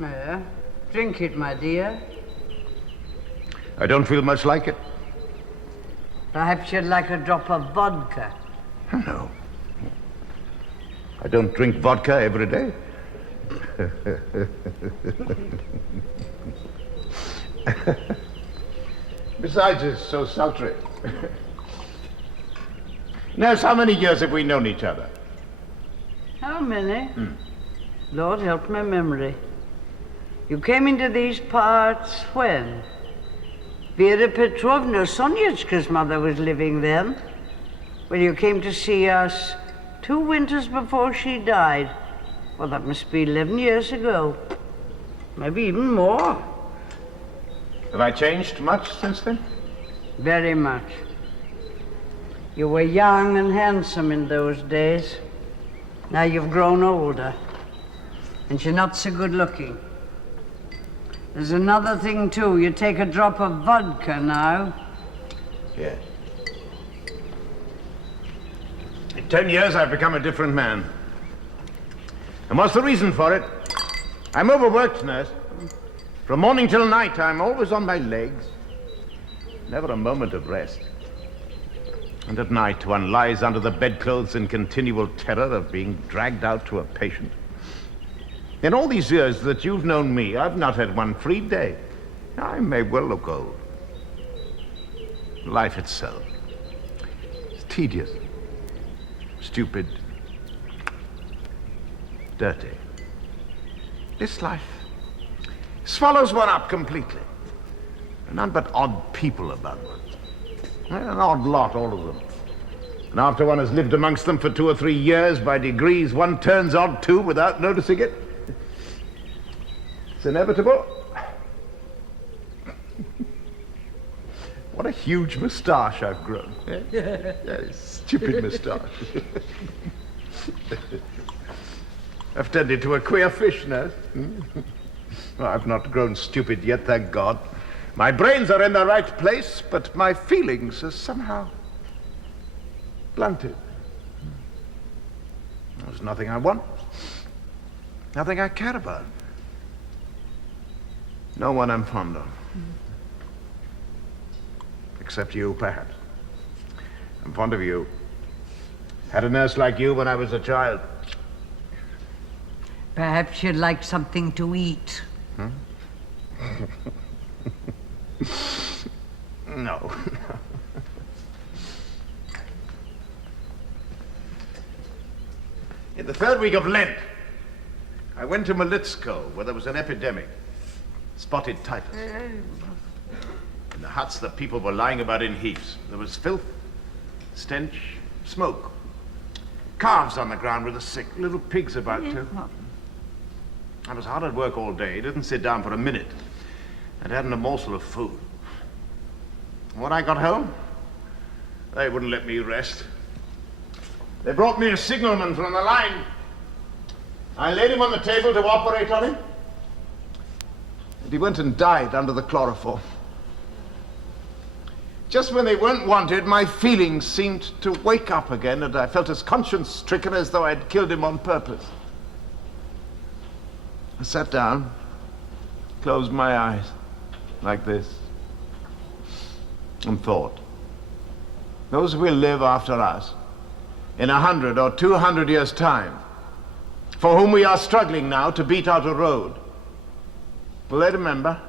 Yeah. Drink it, my dear. I don't feel much like it. Perhaps you'd like a drop of vodka. No. I don't drink vodka every day. Besides, it's so sultry. Nurse, how many years have we known each other? How many? Lord help my memory. You came into these parts when? Vera Petrovna Sonyechka's mother was living then. Well, you came to see us 2 winters before she died. Well, that must be 11 years ago. Maybe even more. Have I changed much since then? Very much. You were young and handsome in those days. Now you've grown older. And you're not so good looking. There's another thing, too. You take a drop of vodka now. Yes. In 10 years, I've become a different man. And what's the reason for it? I'm overworked, nurse. From morning till night, I'm always on my legs. Never a moment of rest. And at night, one lies under the bedclothes in continual terror of being dragged out to a patient. In all these years that you've known me, I've not had one free day. I may well look old. Life itself is tedious, stupid, dirty. This life swallows one up completely. None but odd people about one. An odd lot, all of them. And after one has lived amongst them for 2 or 3 years, by degrees, one turns odd too without noticing it. It's inevitable. What a huge moustache I've grown. Yeah, stupid moustache. I've turned into a queer fish now. Well, I've not grown stupid yet, thank God. My brains are in the right place, but my feelings are somehow blunted. There's nothing I want, nothing I care about. No one I'm fond of. Except you, perhaps. I'm fond of you. Had a nurse like you when I was a child. Perhaps you'd like something to eat. No. In the 3rd week of Lent, I went to Militsko, where there was an epidemic. Spotted typhus. In the huts, the people were lying about in heaps. There was filth, stench, smoke. Calves on the ground with the sick, little pigs about too. I was hard at work all day, didn't sit down for a minute, and hadn't a morsel of food. When I got home, they wouldn't let me rest. They brought me a signalman from the line. I laid him on the table to operate on him. And he went and died under the chloroform. Just when they weren't wanted, my feelings seemed to wake up again, and I felt as conscience-stricken as though I'd killed him on purpose. I sat down, closed my eyes, like this, and thought. Those who will live after us, in 100 or 200 years' time, for whom we are struggling now to beat out a road, will they remember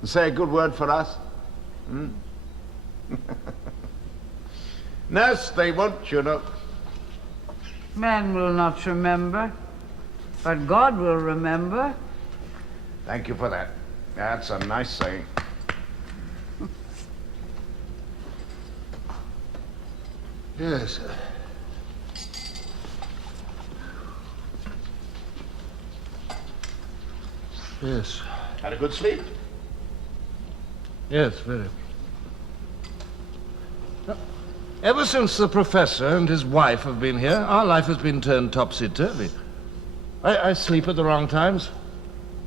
and say a good word for us? Nurse, they won't, you know. Man will not remember, but God will remember. Thank you for that. That's a nice saying. Yes. Yes. Had a good sleep? Yes, very. Ever since the professor and his wife have been here, our life has been turned topsy-turvy. I sleep at the wrong times.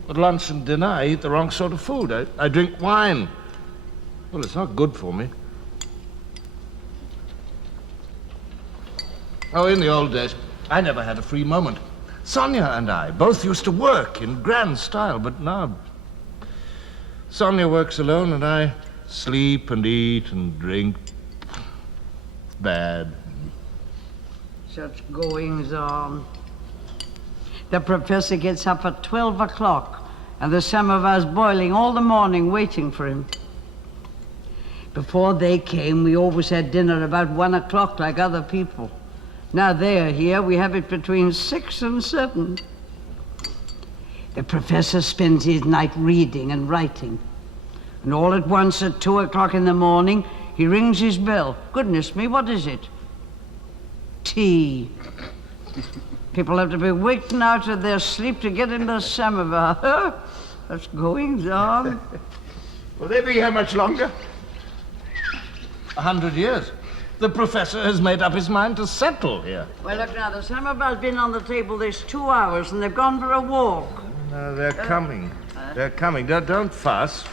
At lunch and dinner, I eat the wrong sort of food. I drink wine. Well, it's not good for me. Oh, in the old days, I never had a free moment. Sonia and I both used to work in grand style, but now Sonia works alone and I sleep and eat and drink. It's bad. Such goings on. The professor gets up at 12 o'clock, and the samovar's boiling all the morning waiting for him. Before they came, we always had dinner about 1 o'clock like other people. Now they're here, we have it between 6 and 7. The professor spends his night reading and writing. And all at once at 2 o'clock in the morning, he rings his bell. Goodness me, what is it? Tea. People have to be waking out of their sleep to get in the samovar. That's goings on. Will they be here much longer? 100 years. The professor has made up his mind to settle here. Well, look now, the samovar's been on the table this 2 hours, and they've gone for a walk. No, they're coming. They're coming. Don't fuss.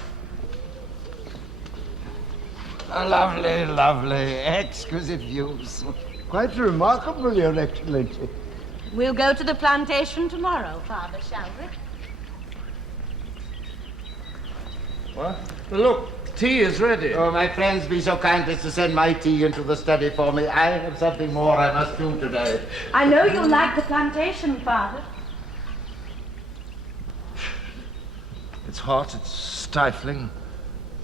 Lovely, lovely, exquisite views. Quite remarkable, Your Excellency. We'll go to the plantation tomorrow, Father, shall we? What? Well, look, tea is ready. Oh, my friends, be so kind as to send my tea into the study for me. I have something more I must do today. I know you'll like the plantation, Father. It's hot, it's stifling.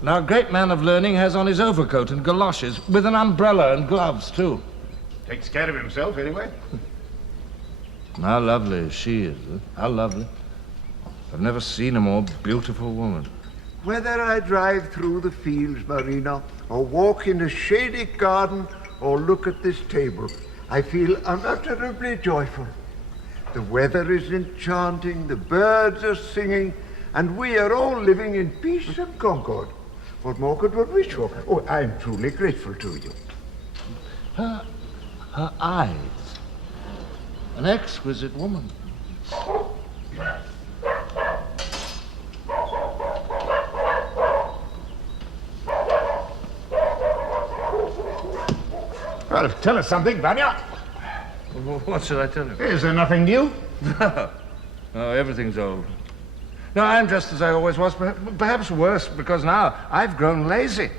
And our great man of learning has on his overcoat and galoshes, with an umbrella and gloves, too. Takes care of himself, anyway. How lovely she is, huh? How lovely. I've never seen a more beautiful woman. Whether I drive through the fields, Marina, or walk in a shady garden, or look at this table, I feel unutterably joyful. The weather is enchanting, the birds are singing, and we are all living in peace and concord. What more could one wish for? Oh, I'm truly grateful to you. Her eyes. An exquisite woman. Well, tell us something, Vanya. What should I tell you? Is there nothing new? No, everything's old. No, I'm just as I always was, perhaps worse, because now I've grown lazy.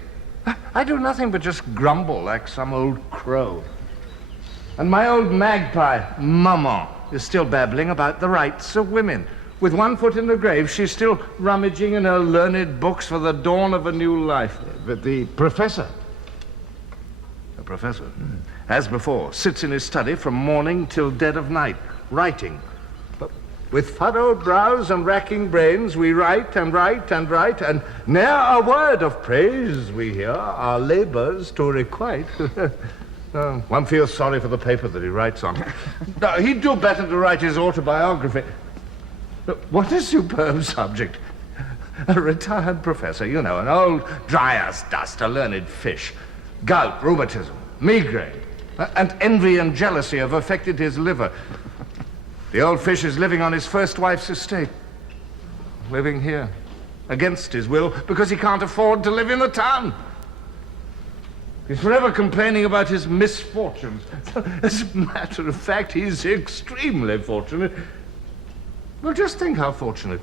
I do nothing but just grumble like some old crow. And my old magpie, Maman, is still babbling about the rights of women. With one foot in the grave, she's still rummaging in her learned books for the dawn of a new life. But the professor. The professor, as before, sits in his study from morning till dead of night, writing. But with furrowed brows and racking brains, we write and write and write, and ne'er a word of praise we hear our labors to requite. One feels sorry for the paper that he writes on. No, he'd do better to write his autobiography. What a superb subject. A retired professor, you know, an old dry as dust, a learned fish. Gout, rheumatism, migraine, and envy and jealousy have affected his liver. The old fish is living on his first wife's estate. Living here, against his will, because he can't afford to live in the town. He's forever complaining about his misfortunes. As a matter of fact, he's extremely fortunate. Well, just think how fortunate.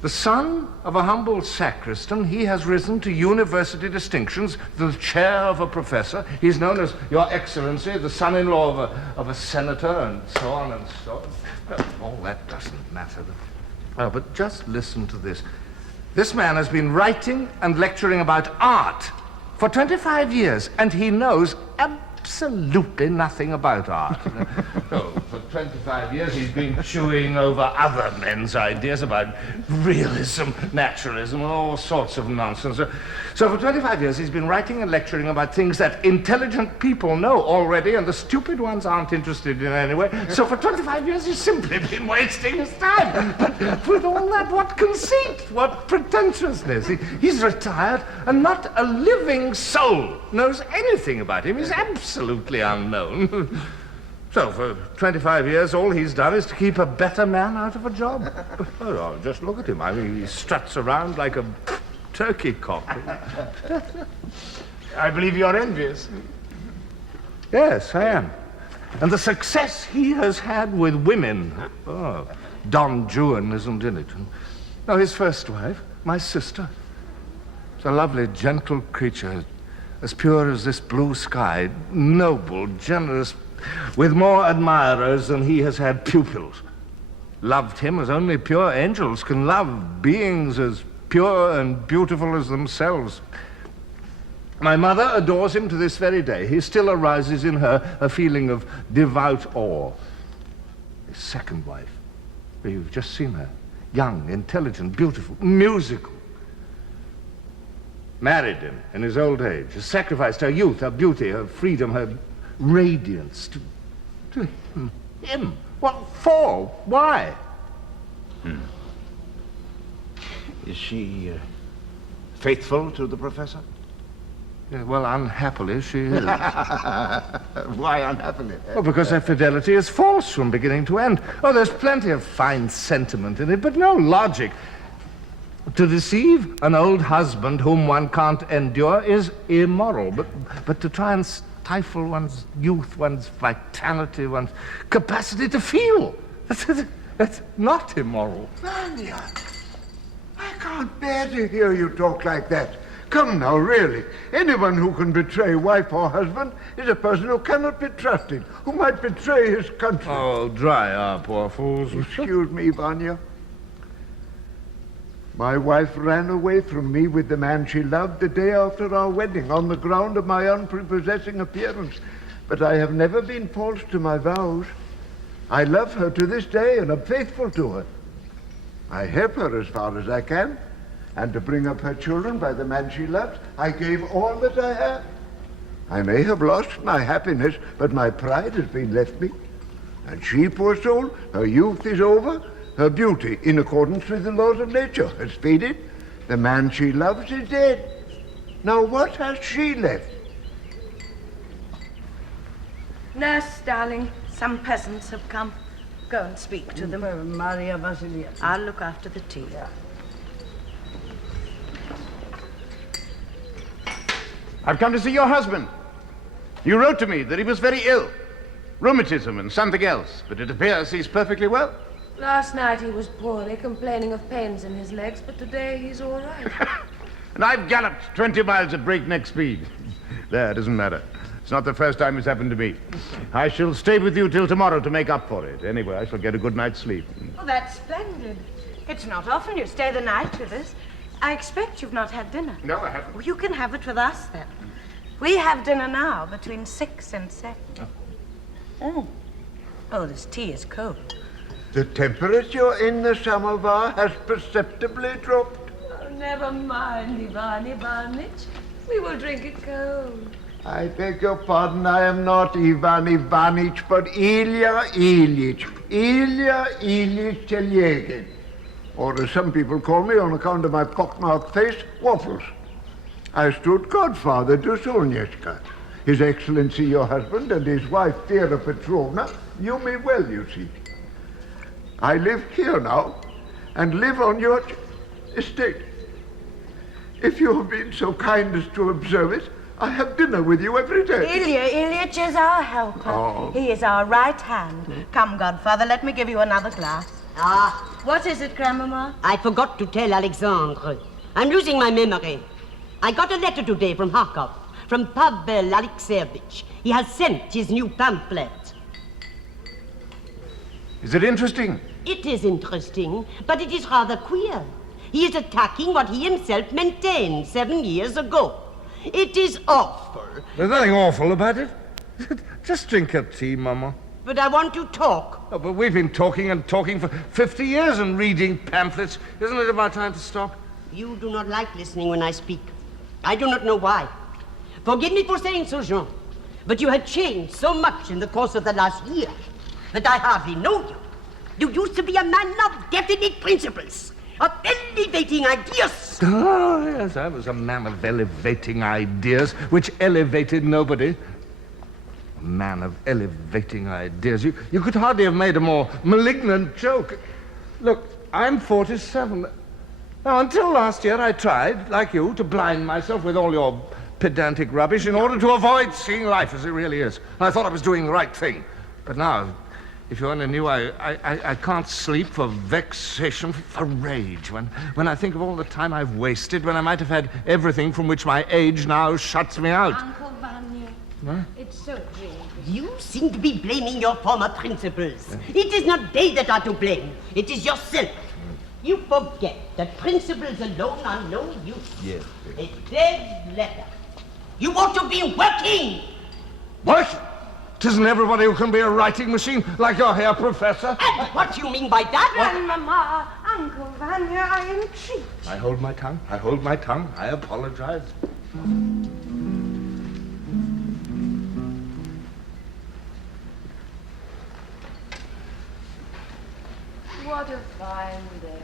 The son of a humble sacristan, he has risen to university distinctions, the chair of a professor. He's known as Your Excellency, the son-in-law of a senator, and so on and so on. All that doesn't matter. Oh, but just listen to this. This man has been writing and lecturing about art for 25 years, and he knows absolutely nothing about art. So, for 25 years he's been chewing over other men's ideas about realism, naturalism, and all sorts of nonsense. So for 25 years he's been writing and lecturing about things that intelligent people know already, and the stupid ones aren't interested in anyway. So for 25 years he's simply been wasting his time. But with all that, what conceit, what pretentiousness. He's retired, and not a living soul knows anything about him. He's absolutely unknown. So, for 25 years, all he's done is to keep a better man out of a job. Oh, just look at him. I mean, he struts around like a turkey cock. I believe you're envious. Yes, I am. And the success he has had with women. Oh, Don Juan isn't in it. No, his first wife, my sister. She's a lovely, gentle creature, as pure as this blue sky, noble, generous, with more admirers than he has had pupils. Loved him as only pure angels can love, beings as pure and beautiful as themselves. My mother adores him to this very day. He still arouses in her a feeling of devout awe. His second wife, you've just seen her, young, intelligent, beautiful, musical. Married him in his old age, has sacrificed her youth, her beauty, her freedom, her radiance to him. What for? Why? Is she faithful to the professor? Yeah, well, unhappily, she is. Why unhappily? Well, because their fidelity is false from beginning to end. Oh, there's plenty of fine sentiment in it, but no logic. To deceive an old husband whom one can't endure is immoral, but to try and stifle one's youth, one's vitality, one's capacity to feel, that's not immoral. Vanya, I can't bear to hear you talk like that. Come now, really. Anyone who can betray wife or husband is a person who cannot be trusted, who might betray his country. Oh, dry up, poor fools. Excuse me, Vanya. My wife ran away from me with the man she loved the day after our wedding on the ground of my unprepossessing appearance. But I have never been false to my vows. I love her to this day and am faithful to her. I help her as far as I can. And to bring up her children by the man she loves, I gave all that I have. I may have lost my happiness, but my pride has been left me. And she, poor soul, her youth is over, her beauty, in accordance with the laws of nature, has faded. The man she loves is dead. Now what has she left? Nurse, darling, some peasants have come. Go and speak to them. Maria Vasilia. I'll look after the tea. I've come to see your husband. You wrote to me that he was very ill. Rheumatism and something else, but it appears he's perfectly well. Last night he was poorly, complaining of pains in his legs, but today he's all right. And I've galloped 20 miles at breakneck speed. There, it doesn't matter. It's not the first time it's happened to me. I shall stay with you till tomorrow to make up for it. Anyway, I shall get a good night's sleep. Oh, that's splendid. It's not often you stay the night with us. I expect you've not had dinner. No, I haven't. Well, you can have it with us, then. We have dinner now, between 6 and 7. Oh, this tea is cold. The temperature in the samovar has perceptibly dropped. Oh, never mind, Ivan Ivanich. We will drink it cold. I beg your pardon, I am not Ivan Ivanich, but Ilya Ilyich. Ilya Ilyich Telegin. Or as some people call me on account of my pockmarked face, Waffles. I stood godfather to Sonyeshka. His Excellency, your husband, and his wife, Vera Petrovna, knew me well, you see. I live here now, and live on your estate. If you have been so kind as to observe it, I have dinner with you every day. Ilya Ilyich is our helper. Oh. He is our right hand. Come, godfather, let me give you another glass. Ah, What is it, Grandmama? I forgot to tell Alexandre. I'm losing my memory. I got a letter today from Kharkov, from Pavel Alexeyevich. He has sent his new pamphlet. Is it interesting? It is interesting, but it is rather queer. He is attacking what he himself maintained 7 years ago. It is awful. There's nothing awful about it. Just drink your tea, Mama. But I want to talk. Oh, but we've been talking and talking for 50 years and reading pamphlets. Isn't it about time to stop? You do not like listening when I speak. I do not know why. Forgive me for saying so, Jean, but you have changed so much in the course of the last year that I hardly know you. You used to be a man of definite principles, of elevating ideas. Oh, yes, I was a man of elevating ideas, which elevated nobody. A man of elevating ideas. You could hardly have made a more malignant joke. Look, I'm 47. Now, until last year, I tried, like you, to blind myself with all your pedantic rubbish in order to avoid seeing life as it really is. I thought I was doing the right thing. But now, if you only knew, I can't sleep for vexation, for rage, when I think of all the time I've wasted, when I might have had everything from which my age now shuts me out. Uncle Vanya, Huh? it's so dreary. You seem to be blaming your former principles. It is not they that are to blame. It is yourself. You forget that principles alone are no use. Yes. A dead letter. You ought to be working. What? Tisn't everybody who can be a writing machine, like your Herr Professor? And what do you mean by that? Grandmama, Uncle Vanya, I entreat. I hold my tongue. I hold my tongue. I apologize. What a fine day.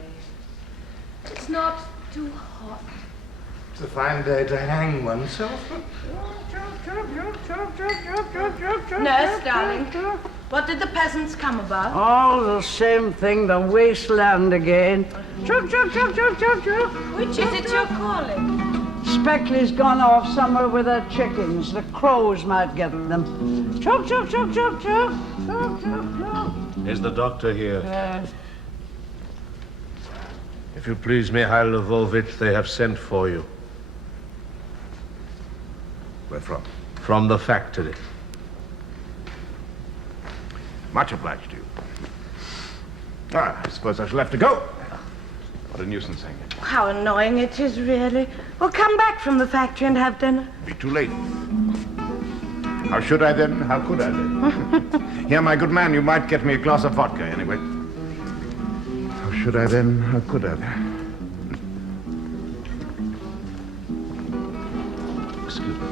It's not too hot. It's a fine day to hang oneself. Nurse, darling, what did the peasants come about? All the same thing, the wasteland again. Chug, chug, chug, chug, chug, chug. Which is it you're calling? Speckley's gone off somewhere with her chickens. The crows might get them. Chug, chug, chug, chug, chug. Chug, chug, chug. Is the doctor here? Yes. If you please, Mikhail Lvovich, they have sent for you. Where from? From the factory. Much obliged to you. I suppose I shall have to go. What a nuisance, hang it. How annoying it is, really. Well, come back from the factory and have dinner. Be too late. How should I then? How could I then? Here, my good man, you might get me a glass of vodka, anyway. How should I then? How could I then? Excuse me.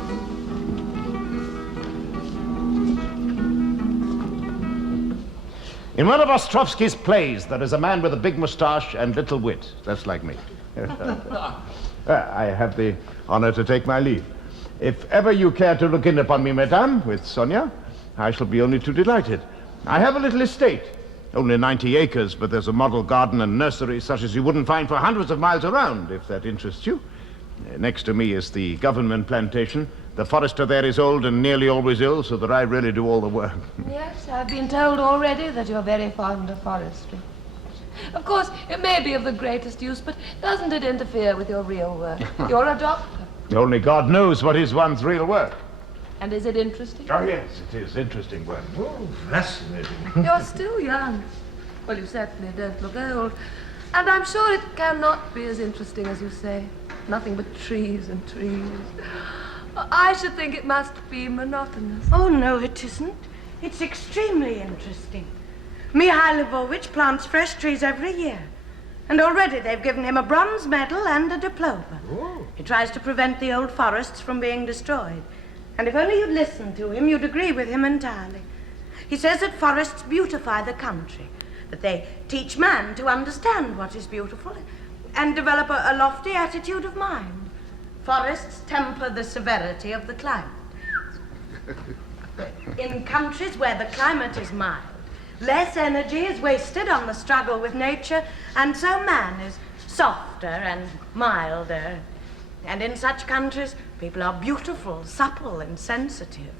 In one of Ostrovsky's plays, there is a man with a big moustache and little wit. That's like me. I have the honor to take my leave. If ever you care to look in upon me, madame, with Sonia, I shall be only too delighted. I have a little estate, only 90 acres, but there's a model garden and nursery such as you wouldn't find for hundreds of miles around, if that interests you. Next to me is the government plantation. The forester there is old and nearly always ill, so that I really do all the work. Yes, I've been told already that you're very fond of forestry. Of course, it may be of the greatest use, but doesn't it interfere with your real work? You're a doctor. Only God knows what is one's real work. And is it interesting? Oh, yes, it is interesting work. Oh, fascinating. You're still young. Well, you certainly don't look old. And I'm sure it cannot be as interesting as you say. Nothing but trees and trees. I should think it must be monotonous. Oh, no, it isn't. It's extremely interesting. Mikhail Lvovich plants fresh trees every year. And already they've given him a bronze medal and a diploma. Oh. He tries to prevent the old forests from being destroyed. And if only you'd listen to him, you'd agree with him entirely. He says that forests beautify the country, that they teach man to understand what is beautiful and develop a lofty attitude of mind. Forests temper the severity of the climate. In countries where the climate is mild, less energy is wasted on the struggle with nature, and so man is softer and milder. And in such countries, people are beautiful, supple, and sensitive.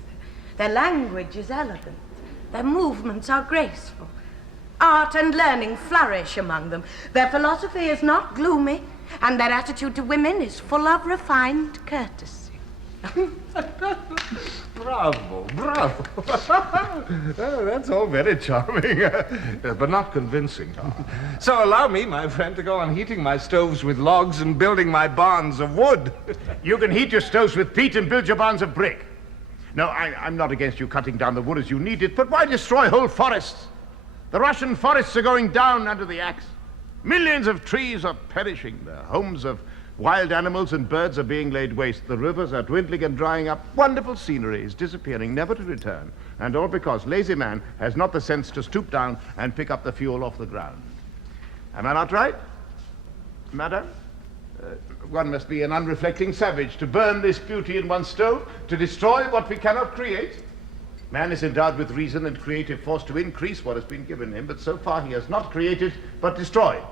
Their language is elegant. Their movements are graceful. Art and learning flourish among them. Their philosophy is not gloomy, and their attitude to women is full of refined courtesy. Bravo, bravo. Oh, that's all very charming, but not convincing. So allow me, my friend, to go on heating my stoves with logs and building my barns of wood. You can heat your stoves with peat and build your barns of brick. No, I'm not against you cutting down the wood as you need it, but why destroy whole forests? The Russian forests are going down under the axe. Millions of trees are perishing. The homes of wild animals and birds are being laid waste. The rivers are dwindling and drying up. Wonderful scenery is disappearing, never to return. And all because lazy man has not the sense to stoop down and pick up the fuel off the ground. Am I not right, madam? One must be an unreflecting savage to burn this beauty in one's stove, to destroy what we cannot create. Man is endowed with reason and creative force to increase what has been given him, but so far he has not created, but destroyed.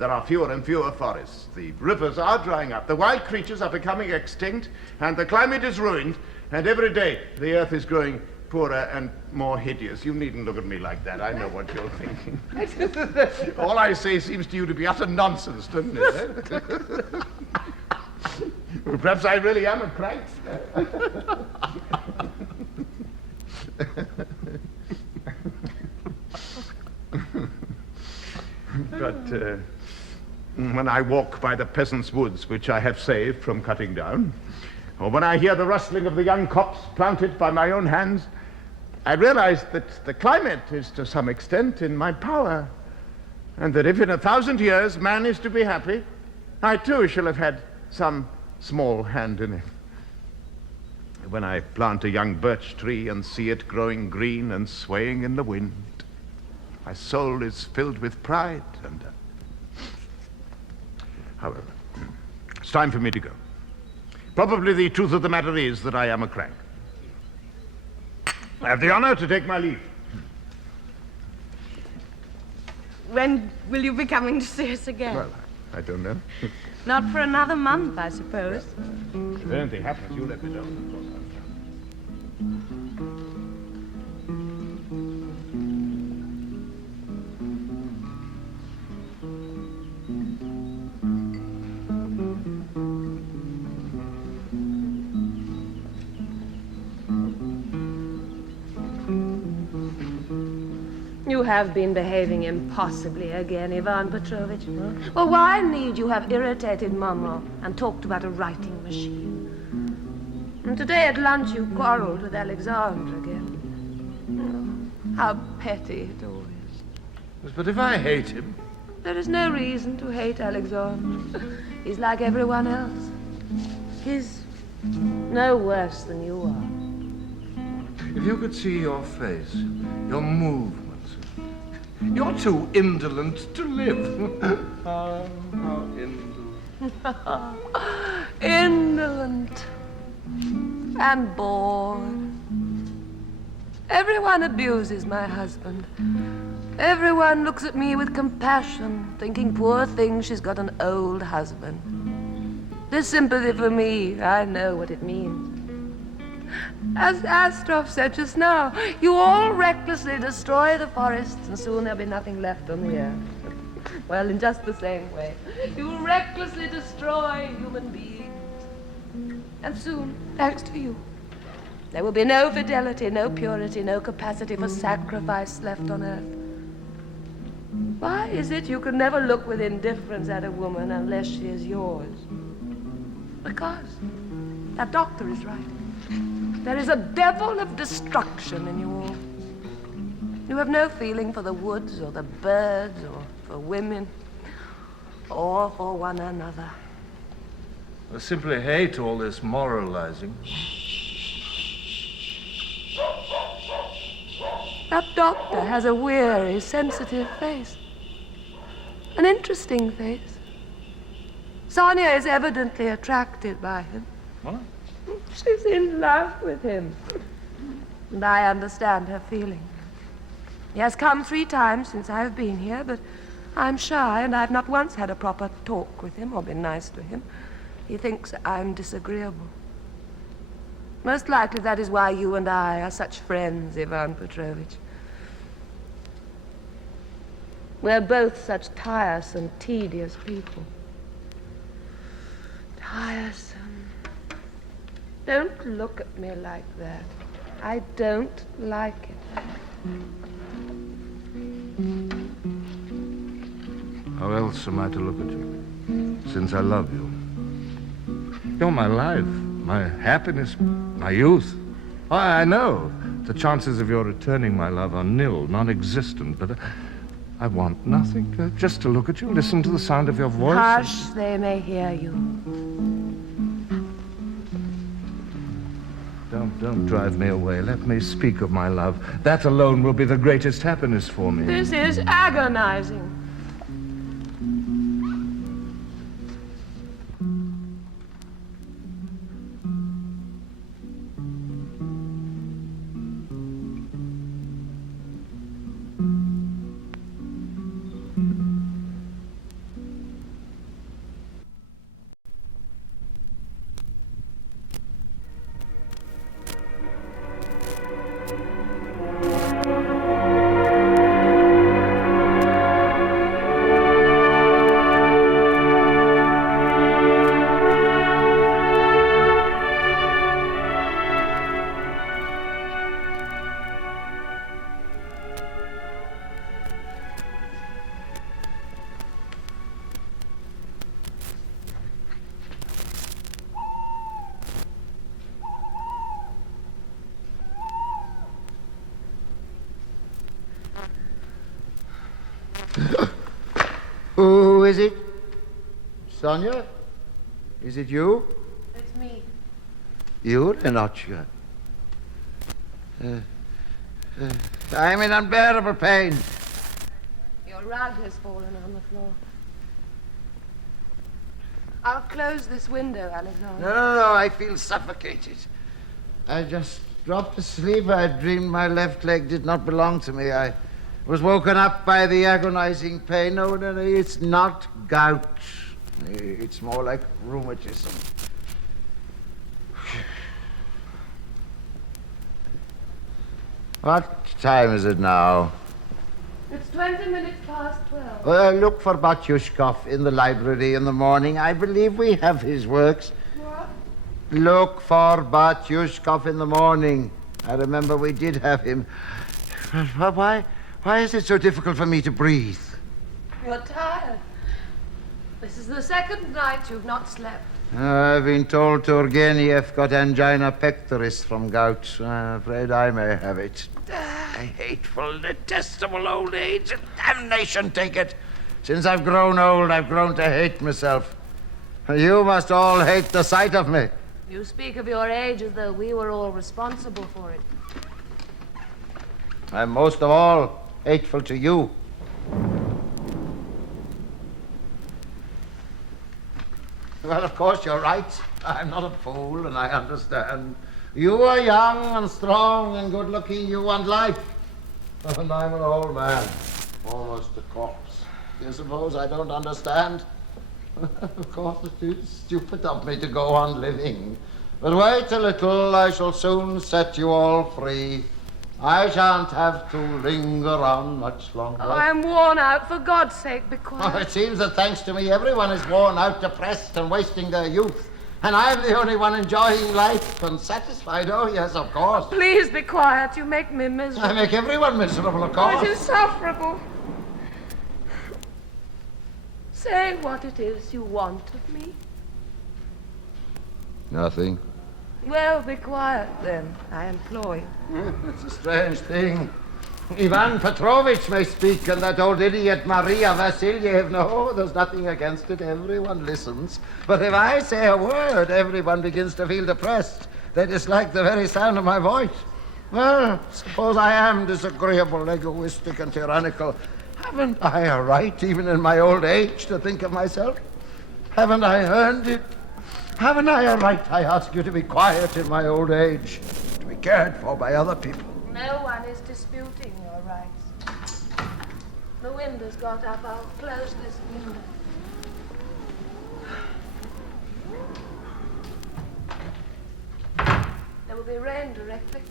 There are fewer and fewer forests. The rivers are drying up. The wild creatures are becoming extinct, and the climate is ruined, and every day the earth is growing poorer and more hideous. You needn't look at me like that. I know what you're thinking. All I say seems to you to be utter nonsense, doesn't it? Well, perhaps I really am a crank. But when I walk by the peasants' woods, which I have saved from cutting down, or when I hear the rustling of the young copse planted by my own hands, I realize that the climate is to some extent in my power, and that if in 1,000 years man is to be happy, I too shall have had some small hand in it. When I plant a young birch tree and see it growing green and swaying in the wind, my soul is filled with pride and... However, it's time for me to go. Probably the truth of the matter is that I am a crank. I have the honor to take my leave. When will you be coming to see us again? Well, I don't know. Not for another month, I suppose. If anything happens, you let me know. Of course, I'll You have been behaving impossibly again, Ivan Petrovich. Well, why need you have irritated Mama and talked about a writing machine? And today at lunch you quarreled with Alexander again. Oh, how petty it all is. But if I hate him... There is no reason to hate Alexander. He's like everyone else. He's no worse than you are. If you could see your face, your movements, you're too indolent to live. How indolent. Indolent and bored. Everyone abuses my husband. Everyone looks at me with compassion, thinking, poor thing, she's got an old husband. This sympathy for me, I know what it means. As Astrov said just now, you all recklessly destroy the forests and soon there'll be nothing left on the earth. Well, in just the same way, you recklessly destroy human beings. And soon, thanks to you, there will be no fidelity, no purity, no capacity for sacrifice left on earth. Why is it you can never look with indifference at a woman unless she is yours? Because that doctor is right. There is a devil of destruction in you all. You have no feeling for the woods or the birds or for women or for one another. I simply hate all this moralizing. That doctor has a weary, sensitive face. An interesting face. Sonia is evidently attracted by him. What? She's in love with him. And I understand her feeling. He has come 3 times since I've been here, but I'm shy and I've not once had a proper talk with him or been nice to him. He thinks I'm disagreeable. Most likely that is why you and I are such friends, Ivan Petrovich. We're both such tiresome, tedious people. Tiresome. Don't look at me like that. I don't like it. How else am I to look at you, since I love you? You're my life, my happiness, my youth. Oh, I know the chances of your returning my love are nil, non-existent, but I want nothing, just to look at you, listen to the sound of your voice. Hush, they may hear you. Don't drive me away. Let me speak of my love. That alone will be the greatest happiness for me. This is agonizing. Who is it? Sonia? Is it you? It's me. You, Lenotchka? I'm in unbearable pain. Your rug has fallen on the floor. I'll close this window, Alexander. No, I feel suffocated. I just dropped asleep. I dreamed my left leg did not belong to me. I was woken up by the agonizing pain. No, it's not gout. It's more like rheumatism. What time is it now? It's 20 minutes past 12. Look for Batyushkov in the library in the morning. I believe we have his works. What? Look for Batyushkov in the morning. I remember we did have him. Why is it so difficult for me to breathe? You're tired. This is the second night you've not slept. I've been told Turgenev got angina pectoris from gout. I'm afraid I may have it. Hateful, detestable old age. Damnation take it. Since I've grown old, I've grown to hate myself. You must all hate the sight of me. You speak of your age as though we were all responsible for it. I'm most of all hateful to you. Well, of course, you're right. I'm not a fool, and I understand. You are young and strong and good-looking. You want life. And I'm an old man, almost a corpse. You suppose I don't understand? Of course, it is stupid of me to go on living. But wait a little. I shall soon set you all free. I shan't have to linger on much longer. Oh, I'm worn out. For God's sake, be quiet. Oh, it seems that thanks to me, everyone is worn out, depressed, and wasting their youth. And I'm the only one enjoying life and satisfied. Oh, yes, of course. Please be quiet. You make me miserable. I make everyone miserable, of Oh, course. it's insufferable. Say what it is you want of me. Nothing. Well, be quiet then, I implore you. It's a strange thing. Ivan Petrovich may speak, and that old idiot Maria Vasilievna. Oh, there's nothing against it. Everyone listens. But if I say a word, everyone begins to feel depressed. They dislike the very sound of my voice. Well, suppose I am disagreeable, egoistic, and tyrannical. Haven't I a right, even in my old age, to think of myself? Haven't I earned it? Haven't I a right, I ask you, to be quiet in my old age, to be cared for by other people? No one is disputing your rights. The wind has got up. I'll close this window. There will be rain directly.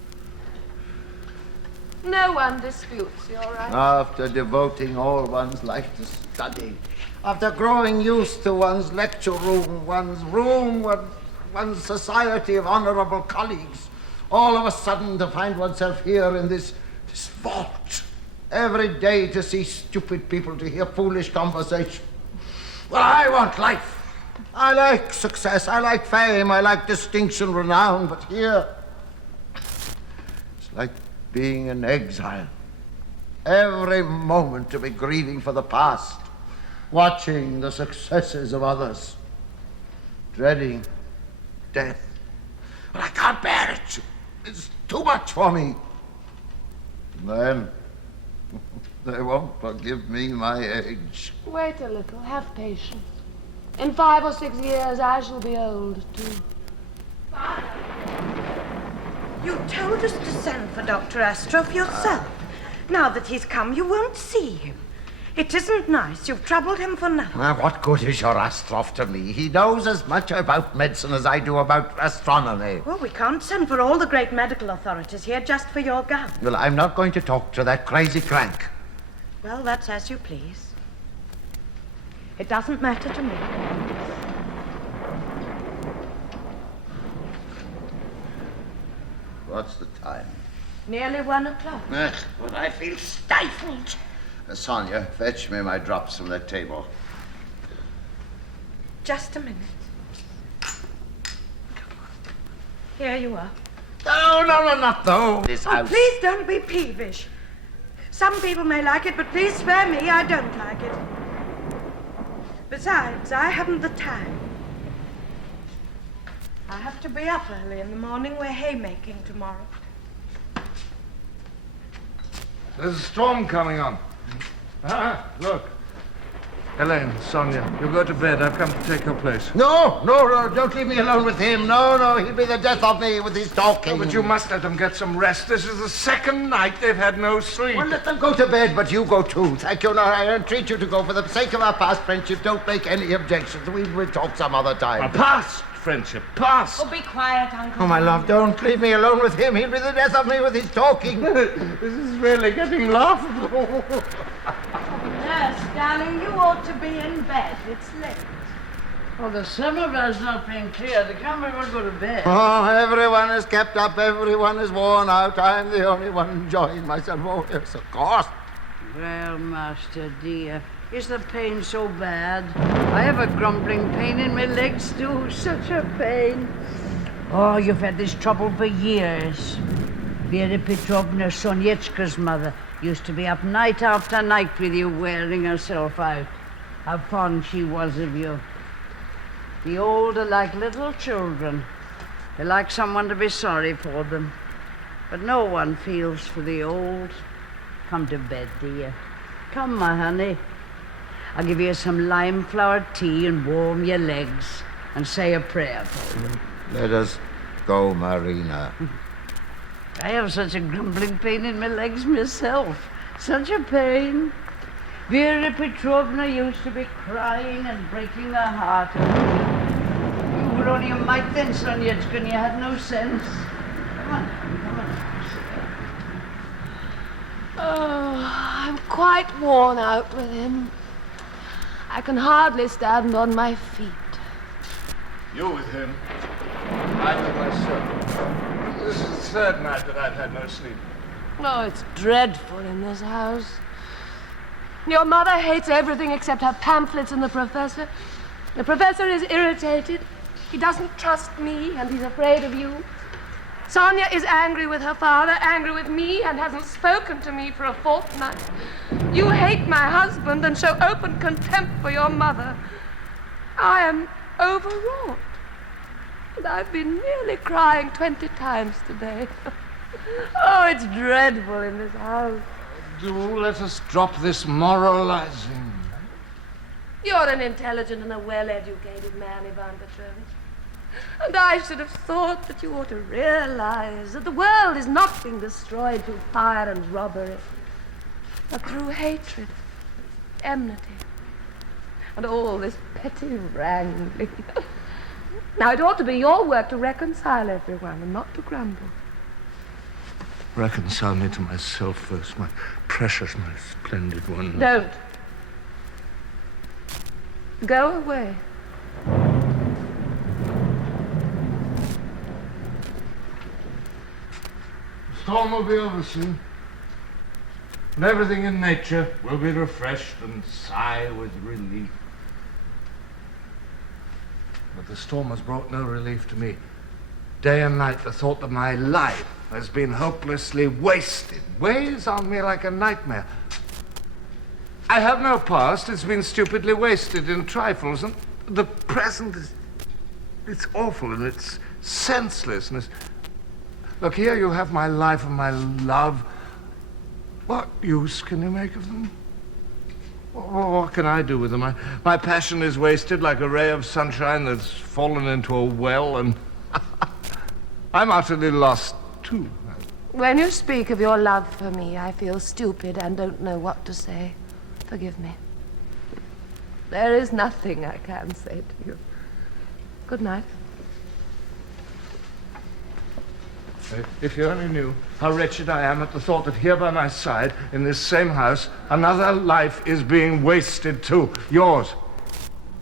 No one disputes your rights. After devoting all one's life to study, after growing used to one's lecture room, one's society of honorable colleagues, all of a sudden to find oneself here in this vault, every day to see stupid people, to hear foolish conversation. Well, I want life. I like success, I like fame, I like distinction, renown, but here, it's like being in exile. Every moment to be grieving for the past, watching the successes of others, dreading death. But I can't bear it. It's too much for me. And then they won't forgive me my age. Wait a little. Have patience. In 5 or 6 years, I shall be old, too. You told us to send for Dr. Astrov yourself. Now that he's come, you won't see him. It isn't nice. You've troubled him for nothing. Now, what good is your Astrov to me? He knows as much about medicine as I do about astronomy. Well, we can't send for all the great medical authorities here just for your gout. Well, I'm not going to talk to that crazy crank. Well, that's as you please. It doesn't matter to me. What's the time? Nearly 1 o'clock. But I feel stifled. Sonia, fetch me my drops from that table. Just a minute. Here you are. No, not those. This Oh, house. please don't be peevish. Some people may like it, but please spare me. I don't like it. Besides, I haven't the time. I have to be up early in the morning. We're haymaking tomorrow. There's a storm coming on. Ah, look. Elaine, Sonia, you go to bed. I've come to take your place. No, don't leave me alone with him. No, he'll be the death of me with his talking. No, but you must let them get some rest. This is the second night they've had no sleep. Well, let them go to bed, but you go too. Thank you. No, I entreat you to go. For the sake of our past friendship, don't make any objections. We'll talk some other time. A past friendship, past. Oh, be quiet, Uncle. Oh, my love, don't leave me alone with him. He'll be the death of me with his talking. This is really getting laughable. Nurse, darling, you ought to be in bed. It's late. Oh, the summer bell's not been clear. They can't ever go to bed. Oh, everyone is kept up. Everyone is worn out. I'm the only one enjoying myself. Oh, yes, of course. Well, Master dear, is the pain so bad? I have a grumbling pain in my legs too. Such a pain. Oh, you've had this trouble for years. Vera Petrovna, Soniechka's mother, used to be up night after night with you, wearing herself out. How fond she was of you. The old are like little children. They like someone to be sorry for them. But no one feels for the old. Come to bed, dear. Come, my honey. I'll give you some lime flower tea and warm your legs and say a prayer for you. Let us go, Marina. I have such a grumbling pain in my legs myself. Such a pain. Vera Petrovna used to be crying and breaking her heart over you. You were only a mite then, Soniechka, and you had no sense. Come on. Oh, I'm quite worn out with him. I can hardly stand on my feet. You with him, I with myself. This is the third night that I've had no sleep. Oh, it's dreadful in this house. Your mother hates everything except her pamphlets and the professor. The professor is irritated. He doesn't trust me, and he's afraid of you. Sonia is angry with her father, angry with me, and hasn't spoken to me for a fortnight. You hate my husband and show open contempt for your mother. I am overwrought. And I've been nearly crying 20 times today. Oh, it's dreadful in this house. Do let us drop this moralizing. You're an intelligent and a well-educated man, Ivan Petrovich. And I should have thought that you ought to realize that the world is not being destroyed through fire and robbery, but through hatred, enmity, and all this petty wrangling. Now, it ought to be your work to reconcile everyone and not to grumble. Reconcile me to myself first, my precious, my splendid one. Don't. Go away. The storm will be over soon, and everything in nature will be refreshed and sigh with relief. But the storm has brought no relief to me. Day and night the thought that my life has been hopelessly wasted weighs on me like a nightmare. I have no past. It's been stupidly wasted in trifles, and the present is... it's awful and it's senselessness. Look, here you have my life and my love. What use can you make of them? What can I do with them? My passion is wasted like a ray of sunshine that's fallen into a well, and I'm utterly lost, too. When you speak of your love for me, I feel stupid and don't know what to say. Forgive me. There is nothing I can say to you. Good night. If you only knew how wretched I am at the thought that here by my side, in this same house, another life is being wasted too. Yours.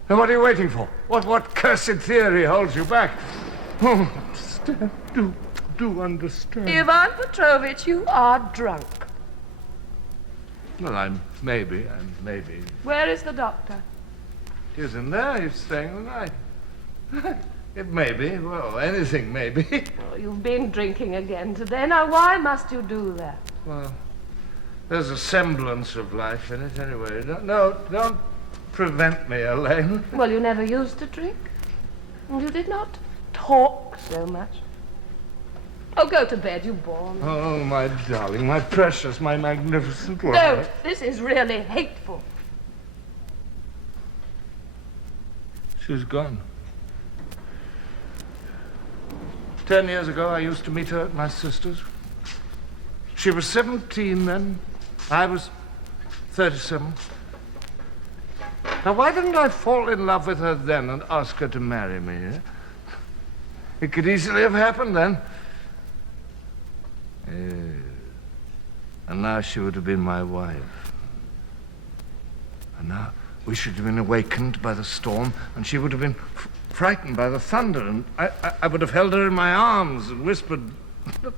And what are you waiting for? What cursed theory holds you back? Oh, understand. Do understand. Ivan Petrovich, you are drunk. Well, I'm maybe. Where is the doctor? He's in there. He's staying the night. It may be. Well, anything may be. Oh, you've been drinking again today. Now, why must you do that? Well, there's a semblance of life in it anyway. Don't prevent me, Elaine. Well, you never used to drink. And you did not talk so much. Oh, go to bed, you bore me. Oh, my darling, my precious, my magnificent wife. Don't. This is really hateful. She's gone. 10 years ago, I used to meet her at my sister's. She was 17 then. I was 37. Now, why didn't I fall in love with her then and ask her to marry me? Eh? It could easily have happened then. And now she would have been my wife. And now we should have been awakened by the storm, and she would have been frightened by the thunder, and I would have held her in my arms and whispered, "No,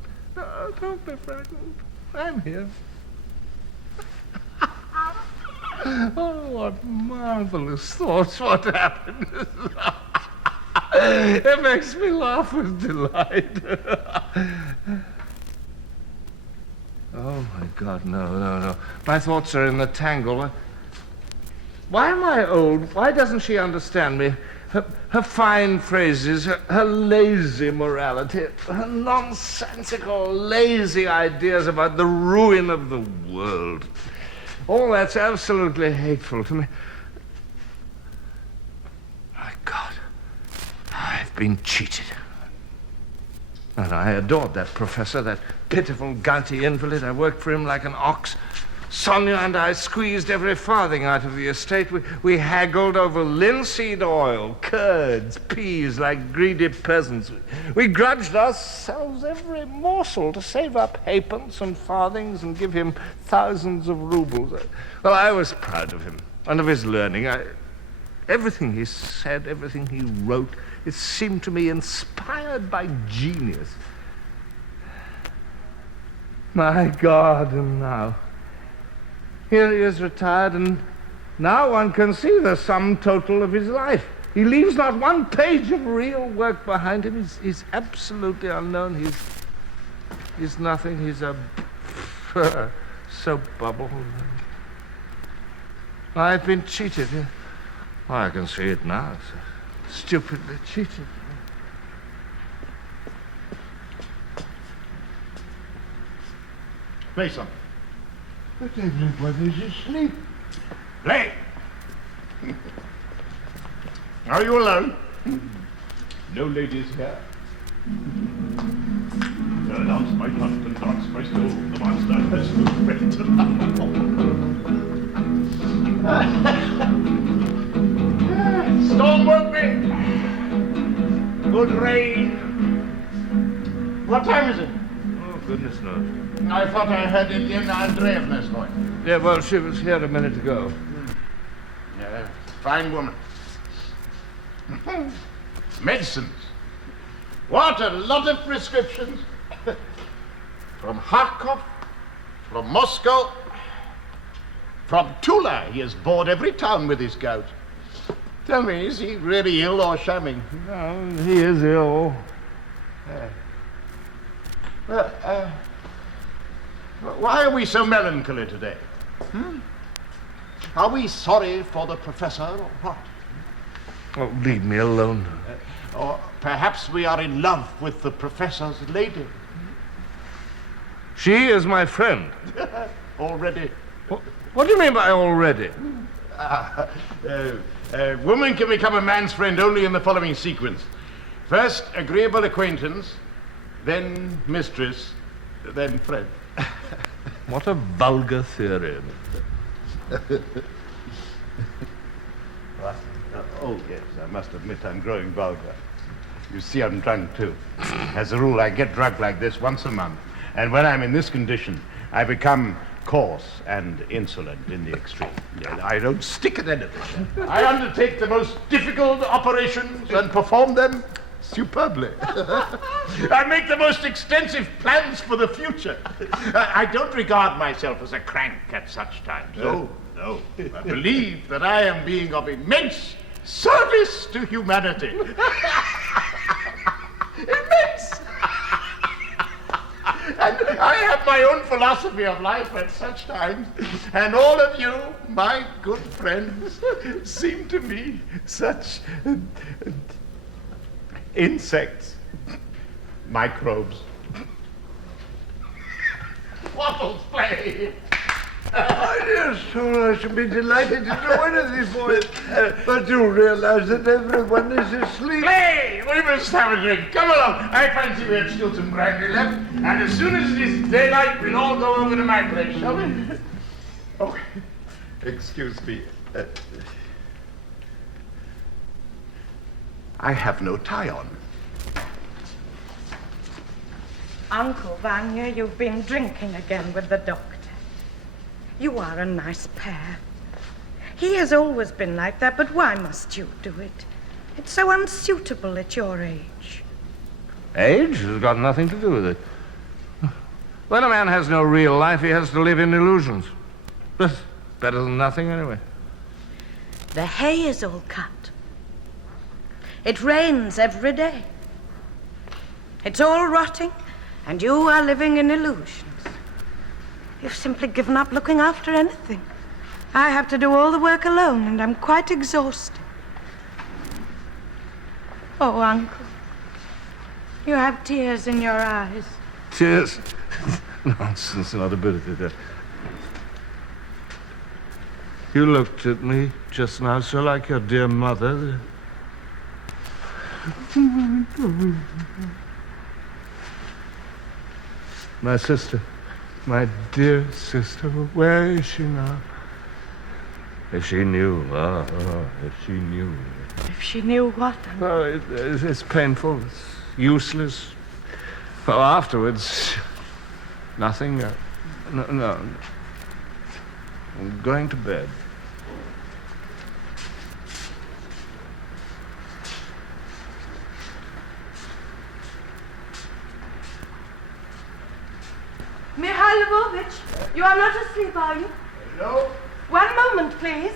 don't be frightened. I'm here." Oh, what marvelous thoughts, what happiness. It makes me laugh with delight. Oh, my God, no. My thoughts are in the tangle. Why am I old? Why doesn't she understand me? Her fine phrases, her lazy morality, her nonsensical, lazy ideas about the ruin of the world. All that's absolutely hateful to me. My God, I've been cheated. And I adored that professor, that pitiful, gouty invalid. I worked for him like an ox. Sonia and I squeezed every farthing out of the estate. We haggled over linseed oil, curds, peas, like greedy peasants. We grudged ourselves every morsel to save up halfpence and farthings and give him thousands of rubles. Well, I was proud of him and of his learning. Everything he said, everything he wrote, it seemed to me inspired by genius. My God, and now... Here he is retired, and now one can see the sum total of his life. He leaves not one page of real work behind him. He's absolutely unknown. He's nothing. He's a soap bubble. I've been cheated. Oh, I can see it now. Stupidly cheated. Play something. But everybody's asleep. Play! Are you alone? No ladies here. Dance my husband, dance my soul. The monster has no friend to love. Storm won't be. Good rain. What time is it? Oh, goodness knows. I thought I heard Elena Andreevna's voice. Yeah, well, she was here a minute ago. Yeah, fine woman. Medicines. What a lot of prescriptions. From Kharkov, from Moscow, from Tula. He has bored every town with his gout. Tell me, is he really ill or shamming? No, he is ill. Why are we so melancholy today? Are we sorry for the professor or what? Oh, leave me alone. Or perhaps we are in love with the professor's lady. She is my friend. Already. What do you mean by already? A woman can become a man's friend only in the following sequence. First, agreeable acquaintance, then mistress, then friend. What a vulgar theory. Oh, yes, I must admit I'm growing vulgar. You see, I'm drunk, too. As a rule, I get drunk like this once a month. And when I'm in this condition, I become coarse and insolent in the extreme. I don't stick at anything. I undertake the most difficult operations and perform them superbly. I make the most extensive plans for the future. I don't regard myself as a crank at such times. No. I believe that I am being of immense service to humanity. Immense! I have my own philosophy of life at such times, and all of you, my good friends, seem to me such insects, microbes. Waffles play! My dear soul, I should be delighted to do anything for it. But you realize that everyone is asleep. Play! We must have a drink. Come along. I fancy we have still some brandy left. And as soon as it is daylight, we'll all go over to my place, shall we? Oh, excuse me. I have no tie on. Uncle Vanya, you've been drinking again with the doctor. You are a nice pair. He has always been like that, but why must you do it? It's so unsuitable at your age. Age has got nothing to do with it. When a man has no real life, he has to live in illusions. But better than nothing, anyway. The hay is all cut. It rains every day. It's all rotting, and you are living in illusions. You've simply given up looking after anything. I have to do all the work alone, and I'm quite exhausted. Oh, Uncle, you have tears in your eyes. Tears? Nonsense, not a bit of it. You looked at me just now so like your dear mother. My sister. My dear sister, where is she now? If she knew, if she knew. If she knew what? Well, it's painful, it's useless. Well, afterwards, nothing. No. I'm going to bed. Mikhail Lvovich, you are not asleep, are you? No, 1 moment, please.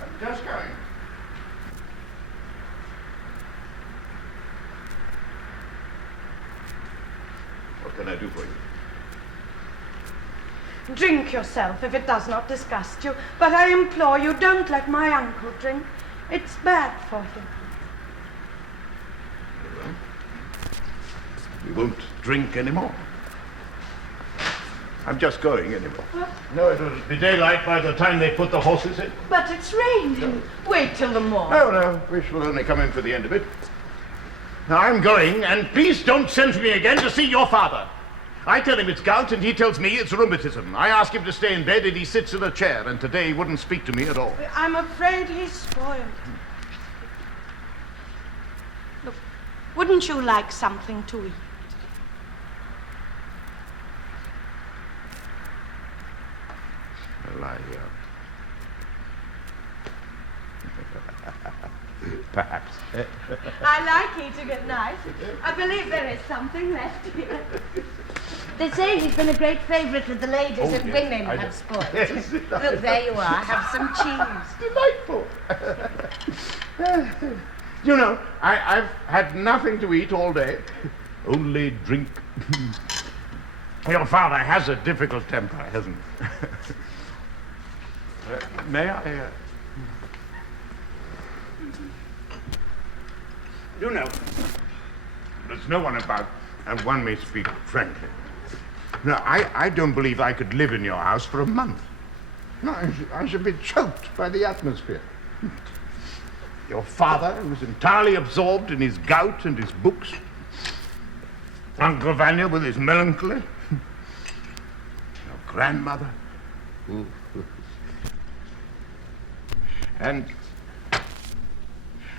I'm just going. What can I do for you? Drink yourself if it does not disgust you, but I implore you, don't let my uncle drink. It's bad for him. We won't drink anymore. I'm just going anyway. What? No, it'll be daylight by the time they put the horses in. But it's raining. Wait till the morning. No, we shall only come in for the end of it. Now I'm going, and please don't send for me again to see your father. I tell him it's gout, and he tells me it's rheumatism. I ask him to stay in bed, and he sits in a chair, and today he wouldn't speak to me at all. I'm afraid he's spoiled. Look, wouldn't you like something to eat? Well, perhaps. I like eating at night. I believe there is something left here. They say he's been a great favorite with the ladies, and yes, women I know. have spoiled Yes, him. Look, there you are. Have some cheese. Delightful. You know, I've had nothing to eat all day, only drink. Your father has a difficult temper, hasn't he? May I? You know, there's no one about, and one may speak frankly. No, I don't believe I could live in your house for a month. No, I should be choked by the atmosphere. Your father, who was entirely absorbed in his gout and his books. Uncle Vanya with his melancholy. Your grandmother. Ooh. And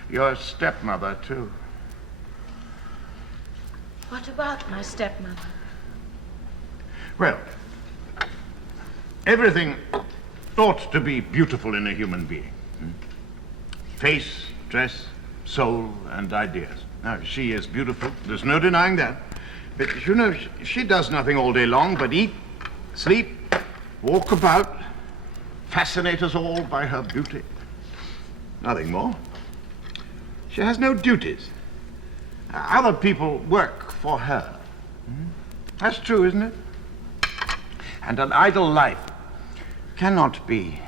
your stepmother, too. What about my stepmother? Well, everything ought to be beautiful in a human being. Face, dress, soul, and ideas. Now, she is beautiful. There's no denying that. But, you know, she does nothing all day long but eat, sleep, walk about, fascinate us all by her beauty. Nothing more. She has no duties. Other people work for her. That's true, isn't it? And an idle life cannot be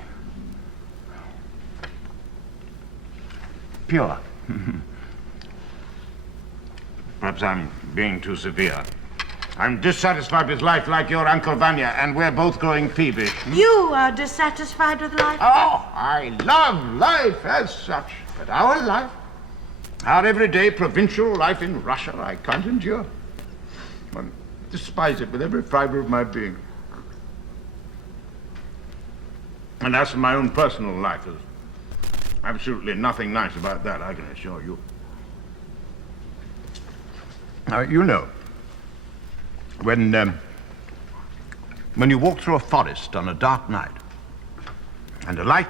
pure. Perhaps I'm being too severe. I'm dissatisfied with life like your Uncle Vanya, and we're both growing peevish. You are dissatisfied with life? Oh, I love life as such. But our life, our everyday provincial life in Russia, I can't endure. I despise it with every fiber of my being. And as for my own personal life, there's absolutely nothing nice about that, I can assure you. Now, you know, when you walk through a forest on a dark night and a light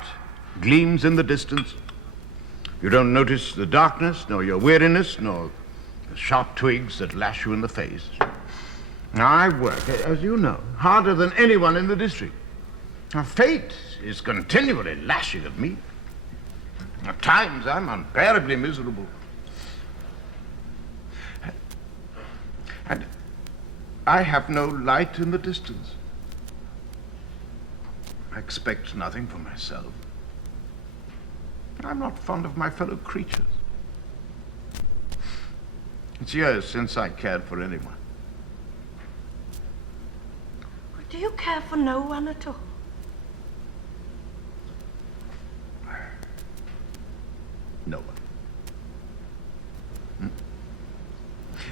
gleams in the distance, you don't notice the darkness, nor your weariness, nor the sharp twigs that lash you in the face. Now, I work, as you know, harder than anyone in the district. Now, fate is continually lashing at me. At times, I'm unbearably miserable. And I have no light in the distance. I expect nothing for myself. I'm not fond of my fellow creatures. It's years since I cared for anyone. Do you care for no one at all? No one.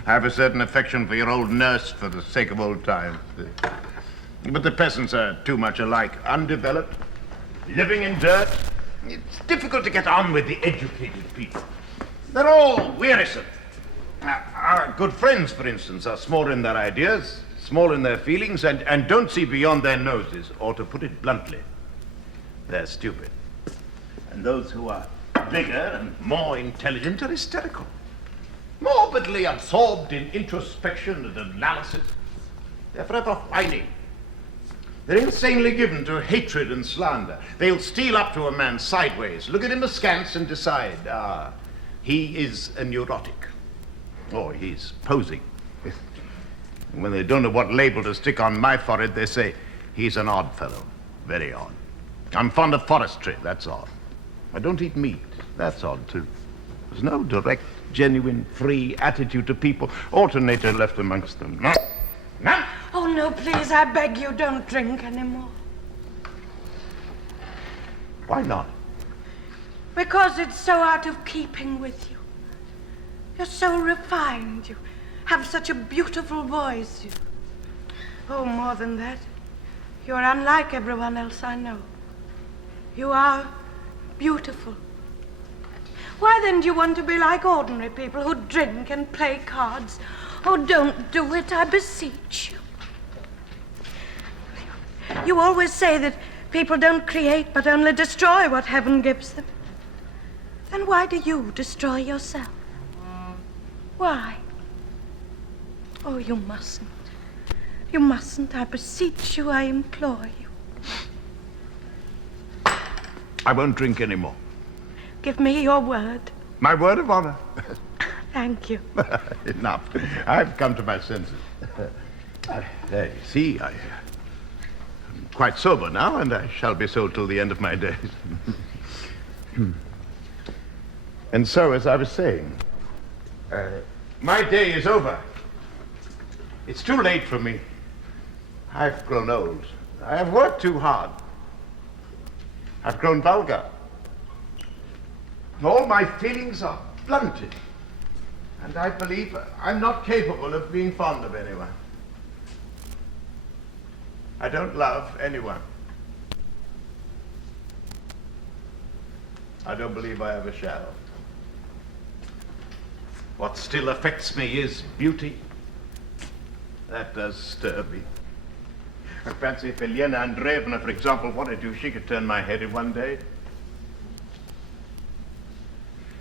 I have a certain affection for your old nurse for the sake of old times. But the peasants are too much alike, undeveloped, living in dirt. It's difficult to get on with the educated people. They're all wearisome. Our good friends, for instance, are small in their ideas, small in their feelings, and don't see beyond their noses, or to put it bluntly, they're stupid. And those who are bigger and more intelligent are hysterical, morbidly absorbed in introspection and analysis. They're forever whining. They're insanely given to hatred and slander. They'll steal up to a man sideways, look at him askance and decide, he is a neurotic, or he's posing. And when they don't know what label to stick on my forehead, they say, he's an odd fellow, very odd. I'm fond of forestry, that's odd. I don't eat meat, that's odd too. There's no direct, genuine, free attitude to people. Alternator left amongst them. No. No. Oh, no, please, I beg you, don't drink anymore. Why not? Because it's so out of keeping with you. You're so refined. You have such a beautiful voice. Oh, more than that, you're unlike everyone else I know. You are beautiful. Why then do you want to be like ordinary people who drink and play cards? Oh, don't do it, I beseech you. You always say that people don't create but only destroy what heaven gives them. Then why do you destroy yourself? Why? Oh, you mustn't. You mustn't, I beseech you, I implore you. I won't drink anymore. Give me your word. My word of honor. Thank you. Enough. I've come to my senses. There, you see, I'm quite sober now, and I shall be so till the end of my days. And so, as I was saying, my day is over. It's too late for me. I've grown old. I have worked too hard. I've grown vulgar. All my feelings are blunted. And I believe I'm not capable of being fond of anyone. I don't love anyone. I don't believe I ever shall. What still affects me is beauty. That does stir me. I fancy if Elena Andreevna, for example, wanted to, she could turn my head in one day.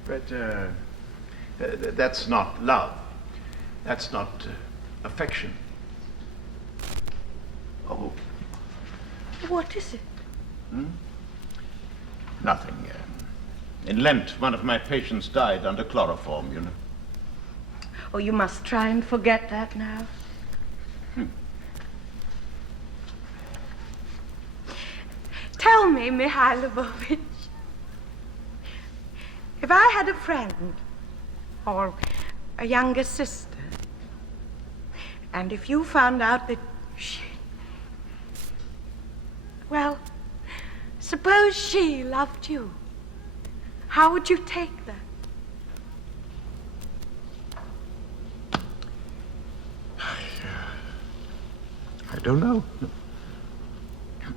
But that's not love. That's not affection. Oh. What is it? Nothing. In Lent, one of my patients died under chloroform, you know. Oh, you must try and forget that now. me, Mihailovich. If I had a friend or a younger sister, and if you found out that well, suppose she loved you, how would you take that? I don't know.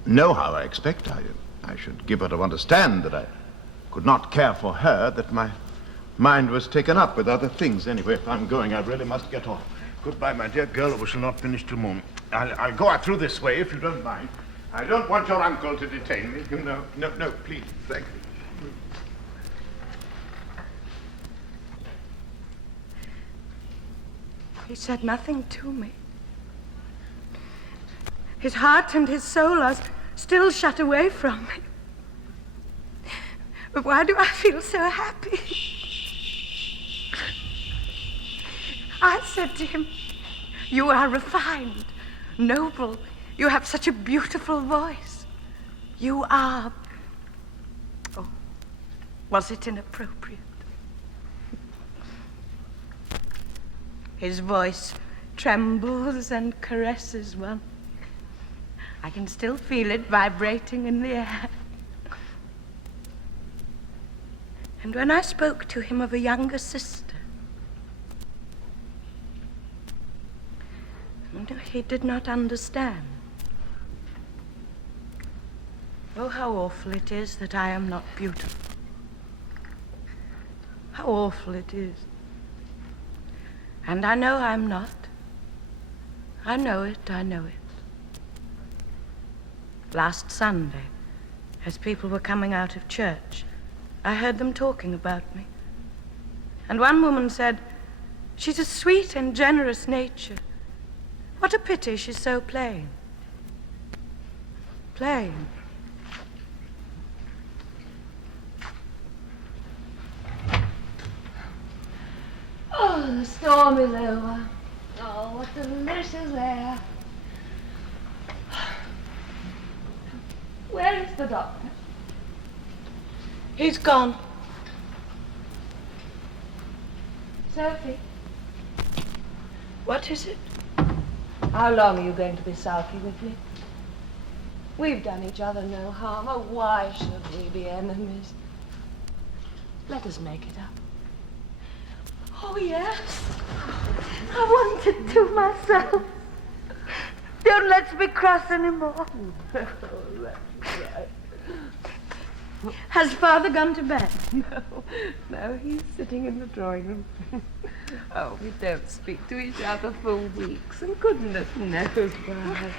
Know how I expect. I should give her to understand that I could not care for her, that my mind was taken up with other things. Anyway, if I'm going, I really must get off. Goodbye, my dear girl. We shall not finish till morning. I'll go out through this way, if you don't mind. I don't want your uncle to detain me, you know. No, please. Thank you. He said nothing to me. His heart and his soul are still shut away from me. But why do I feel so happy? I said to him, you are refined, noble. You have such a beautiful voice. You are... Oh, was it inappropriate? His voice trembles and caresses one. I can still feel it vibrating in the air. And when I spoke to him of a younger sister, he did not understand. Oh, how awful it is that I am not beautiful. How awful it is. And I know I'm not. I know it. Last Sunday, as people were coming out of church, I heard them talking about me. And one woman said, she's a sweet and generous nature. What a pity she's so plain. Plain. Oh, the storm is over. Oh, what delicious air. Where is the doctor? He's gone. Sophie, What is it? how long are you going to be sulky with me? We've done each other no harm. Oh, why should we be enemies? Let us make it up. Oh, yes. I wanted to myself. Don't let's be cross anymore. Has Father gone to bed? No, he's sitting in the drawing room. Oh, we don't speak to each other for weeks, and goodness knows why.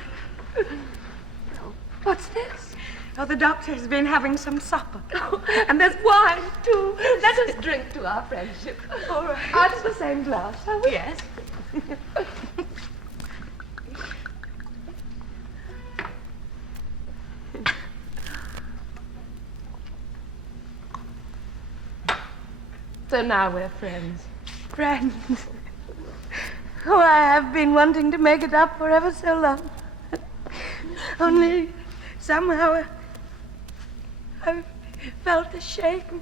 What's this? Oh, the doctor has been having some supper. Oh, and there's wine, too. Let us drink to our friendship. All right. Out of the same glass, shall we? Yes. So now we're friends. Friends. Oh, I have been wanting to make it up for ever so long. Only somehow I felt ashamed.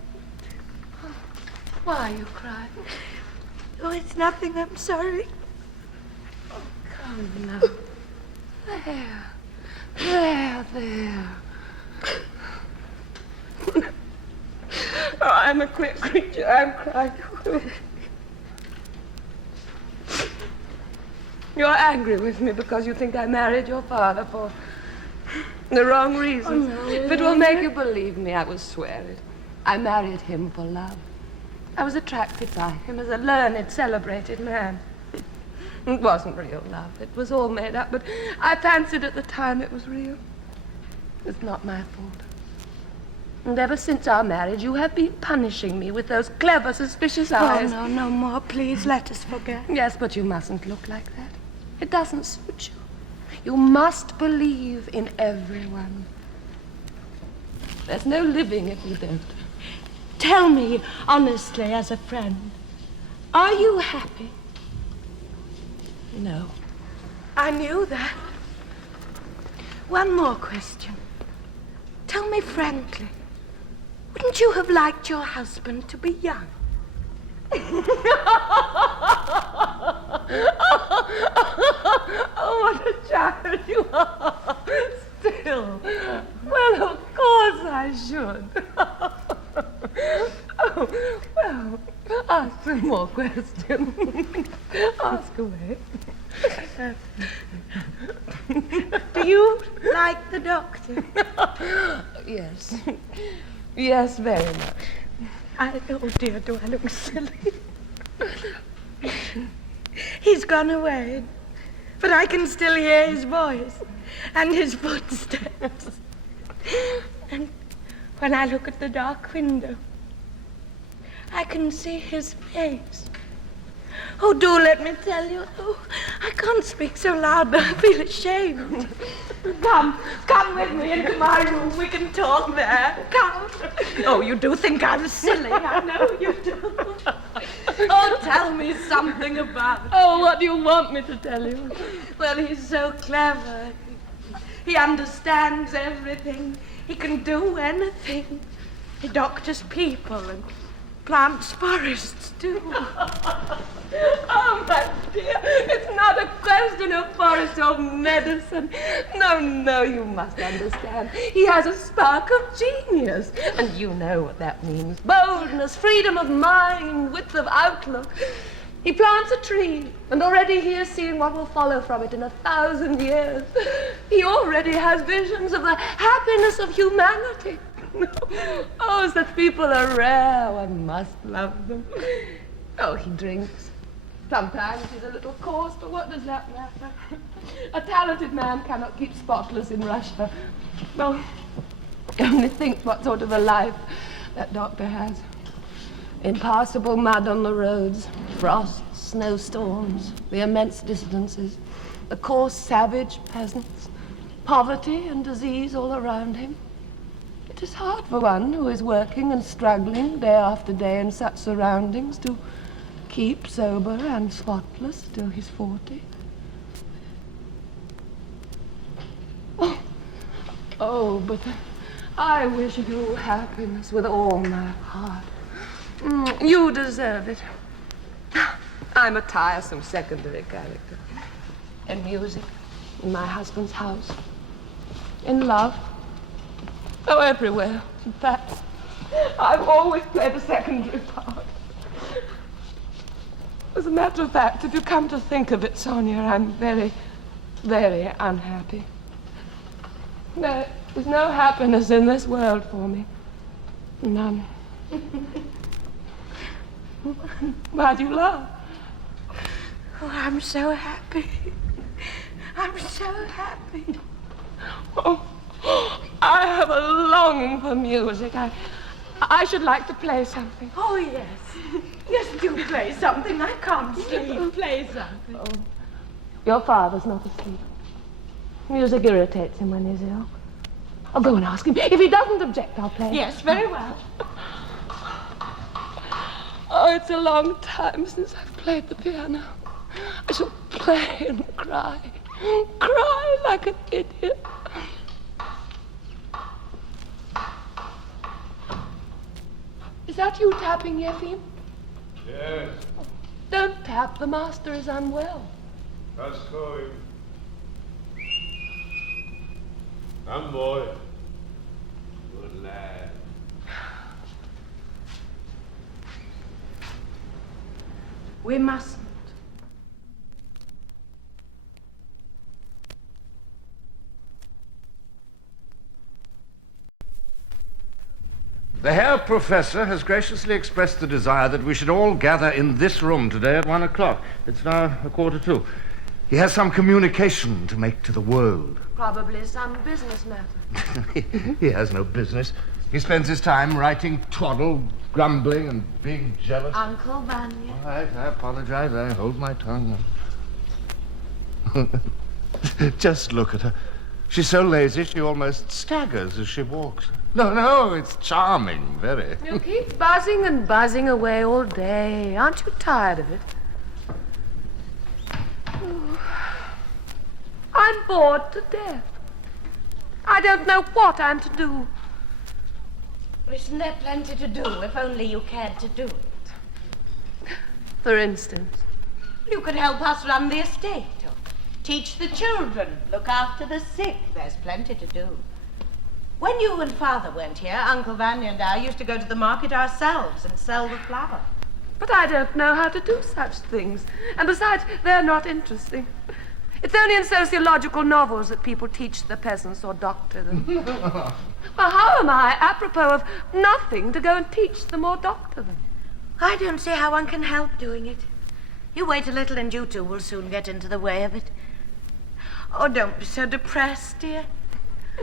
Why are you crying? Oh, it's nothing. I'm sorry. Come now. There. Oh, I'm a quick creature. I'm crying. You're angry with me because you think I married your father for the wrong reasons. Oh, no, if it will make you believe me, I will swear it. I married him for love. I was attracted by him as a learned, celebrated man. It wasn't real love. It was all made up, but I fancied at the time it was real. It's not my fault. And ever since our marriage, you have been punishing me with those clever, suspicious eyes. Oh, no more. Please, let us forget. Yes, but you mustn't look like that. It doesn't suit you. You must believe in everyone. There's no living if you don't. Tell me honestly, as a friend, are you happy? No. I knew that. One more question. tell me frankly, wouldn't you have liked your husband to be young? Oh, what a child you are. Still. Well, of course I should. Oh, well, ask some more questions. Ask away. Do you like the doctor? Yes. Yes, very much. Oh dear, do I look silly? He's gone away, but I can still hear his voice and his footsteps. And when I look at the dark window, I can see his face. Oh, do let me tell you. Oh, I can't speak so loud, but I feel ashamed. Come with me into my room. We can talk there. Come. Oh, you do think I'm silly. I know you do. Oh, tell me something about it. Oh, what do you want me to tell you? Well, he's so clever. He understands everything. He can do anything. He doctors people and plants forests, too. Oh, my dear, it's not a question of forest or medicine. No, you must understand. He has a spark of genius, and you know what that means. Boldness, freedom of mind, width of outlook. He plants a tree, and already he is seeing what will follow from it in 1,000 years. He already has visions of the happiness of humanity. Oh, such people are rare. One must love them. Oh, he drinks. Sometimes he's a little coarse, but what does that matter? A talented man cannot keep spotless in Russia. Well, only think what sort of a life that doctor has. Impassable mud on the roads, frosts, snowstorms, the immense distances, the coarse, savage peasants, poverty and disease all around him. It is hard for one who is working and struggling day after day in such surroundings to keep sober and spotless till he's 40. Oh, but I wish you happiness with all my heart. You deserve it. I'm a tiresome secondary character. In music, in my husband's house, in love. Oh, everywhere. In fact, I've always played a secondary part. As a matter of fact, if you come to think of it, Sonia, I'm very, very unhappy. There's no happiness in this world for me. None. Why do you laugh? Oh, I'm so happy. I'm so happy. Oh, I have a longing for music. I should like to play something. Oh, yes. Yes, do play something. I can't sleep. Play something. Oh, your father's not asleep. Music irritates him when he's ill. I'll go and ask him. If he doesn't object, I'll play. Yes, very well. Oh, it's a long time since I've played the piano. I shall play and cry. Cry like an idiot. Is that you tapping, Yefim? Yes, Don't tap. The master is unwell. that's going. Come, boy. Good lad. We mustn't. The Herr Professor has graciously expressed the desire that we should all gather in this room today at 1 o'clock. It's now 1:45. He has some communication to make to the world. Probably some business matter. He has no business. He spends his time writing twaddle, grumbling, and being jealous. Uncle Vanya. All right, I apologize. I hold my tongue. Just look at her. She's so lazy she almost staggers as she walks. No, it's charming, very. You keep buzzing and buzzing away all day. Aren't you tired of it? Oh, I'm bored to death. I don't know what I'm to do. Isn't there plenty to do if only you cared to do it? For instance? You could help us run the estate, or teach the children, look after the sick. There's plenty to do. When you and Father weren't here, Uncle Vanya and I used to go to the market ourselves and sell the flour. But I don't know how to do such things. And besides, they're not interesting. It's only in sociological novels that people teach the peasants or doctor them. Well, how am I, apropos of nothing, to go and teach them or doctor them? I don't see how one can help doing it. You wait a little and you two will soon get into the way of it. Oh, don't be so depressed, dear.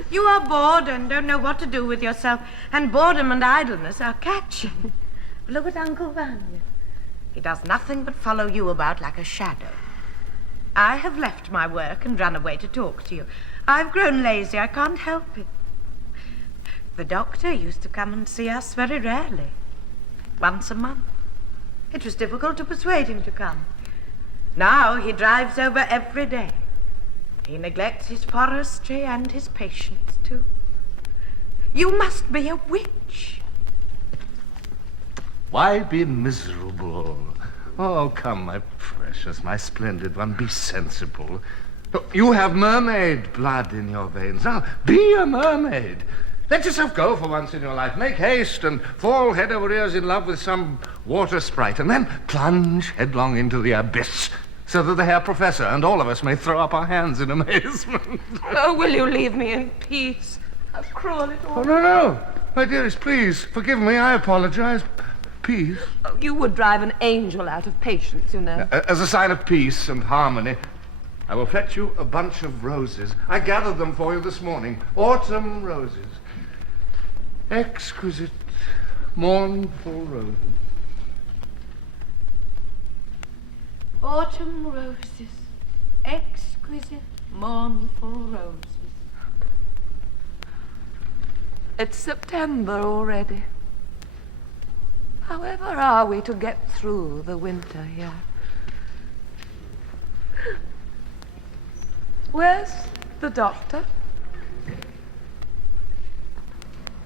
You are bored and don't know what to do with yourself, and boredom and idleness are catching. Look at Uncle Vanya. He does nothing but follow you about like a shadow. I have left my work and run away to talk to you. I've grown lazy. I can't help it. The doctor used to come and see us very rarely. Once a month. It was difficult to persuade him to come. Now he drives over every day. He neglects his forestry and his patients, too. You must be a witch. Why be miserable? Oh, come, my precious, my splendid one, be sensible. You have mermaid blood in your veins. Now, be a mermaid. Let yourself go for once in your life. Make haste and fall head over ears in love with some water sprite, and then plunge headlong into the abyss, so that the Herr Professor and all of us may throw up our hands in amazement. Oh, will you leave me in peace? How cruel it all. Oh, no. My dearest, please, forgive me. I apologize. Peace. Oh, you would drive an angel out of patience, you know. As a sign of peace and harmony, I will fetch you a bunch of roses. I gathered them for you this morning. Autumn roses. Exquisite, mournful roses. Autumn roses, exquisite, mournful roses. It's September already. However are we to get through the winter here? Where's the doctor?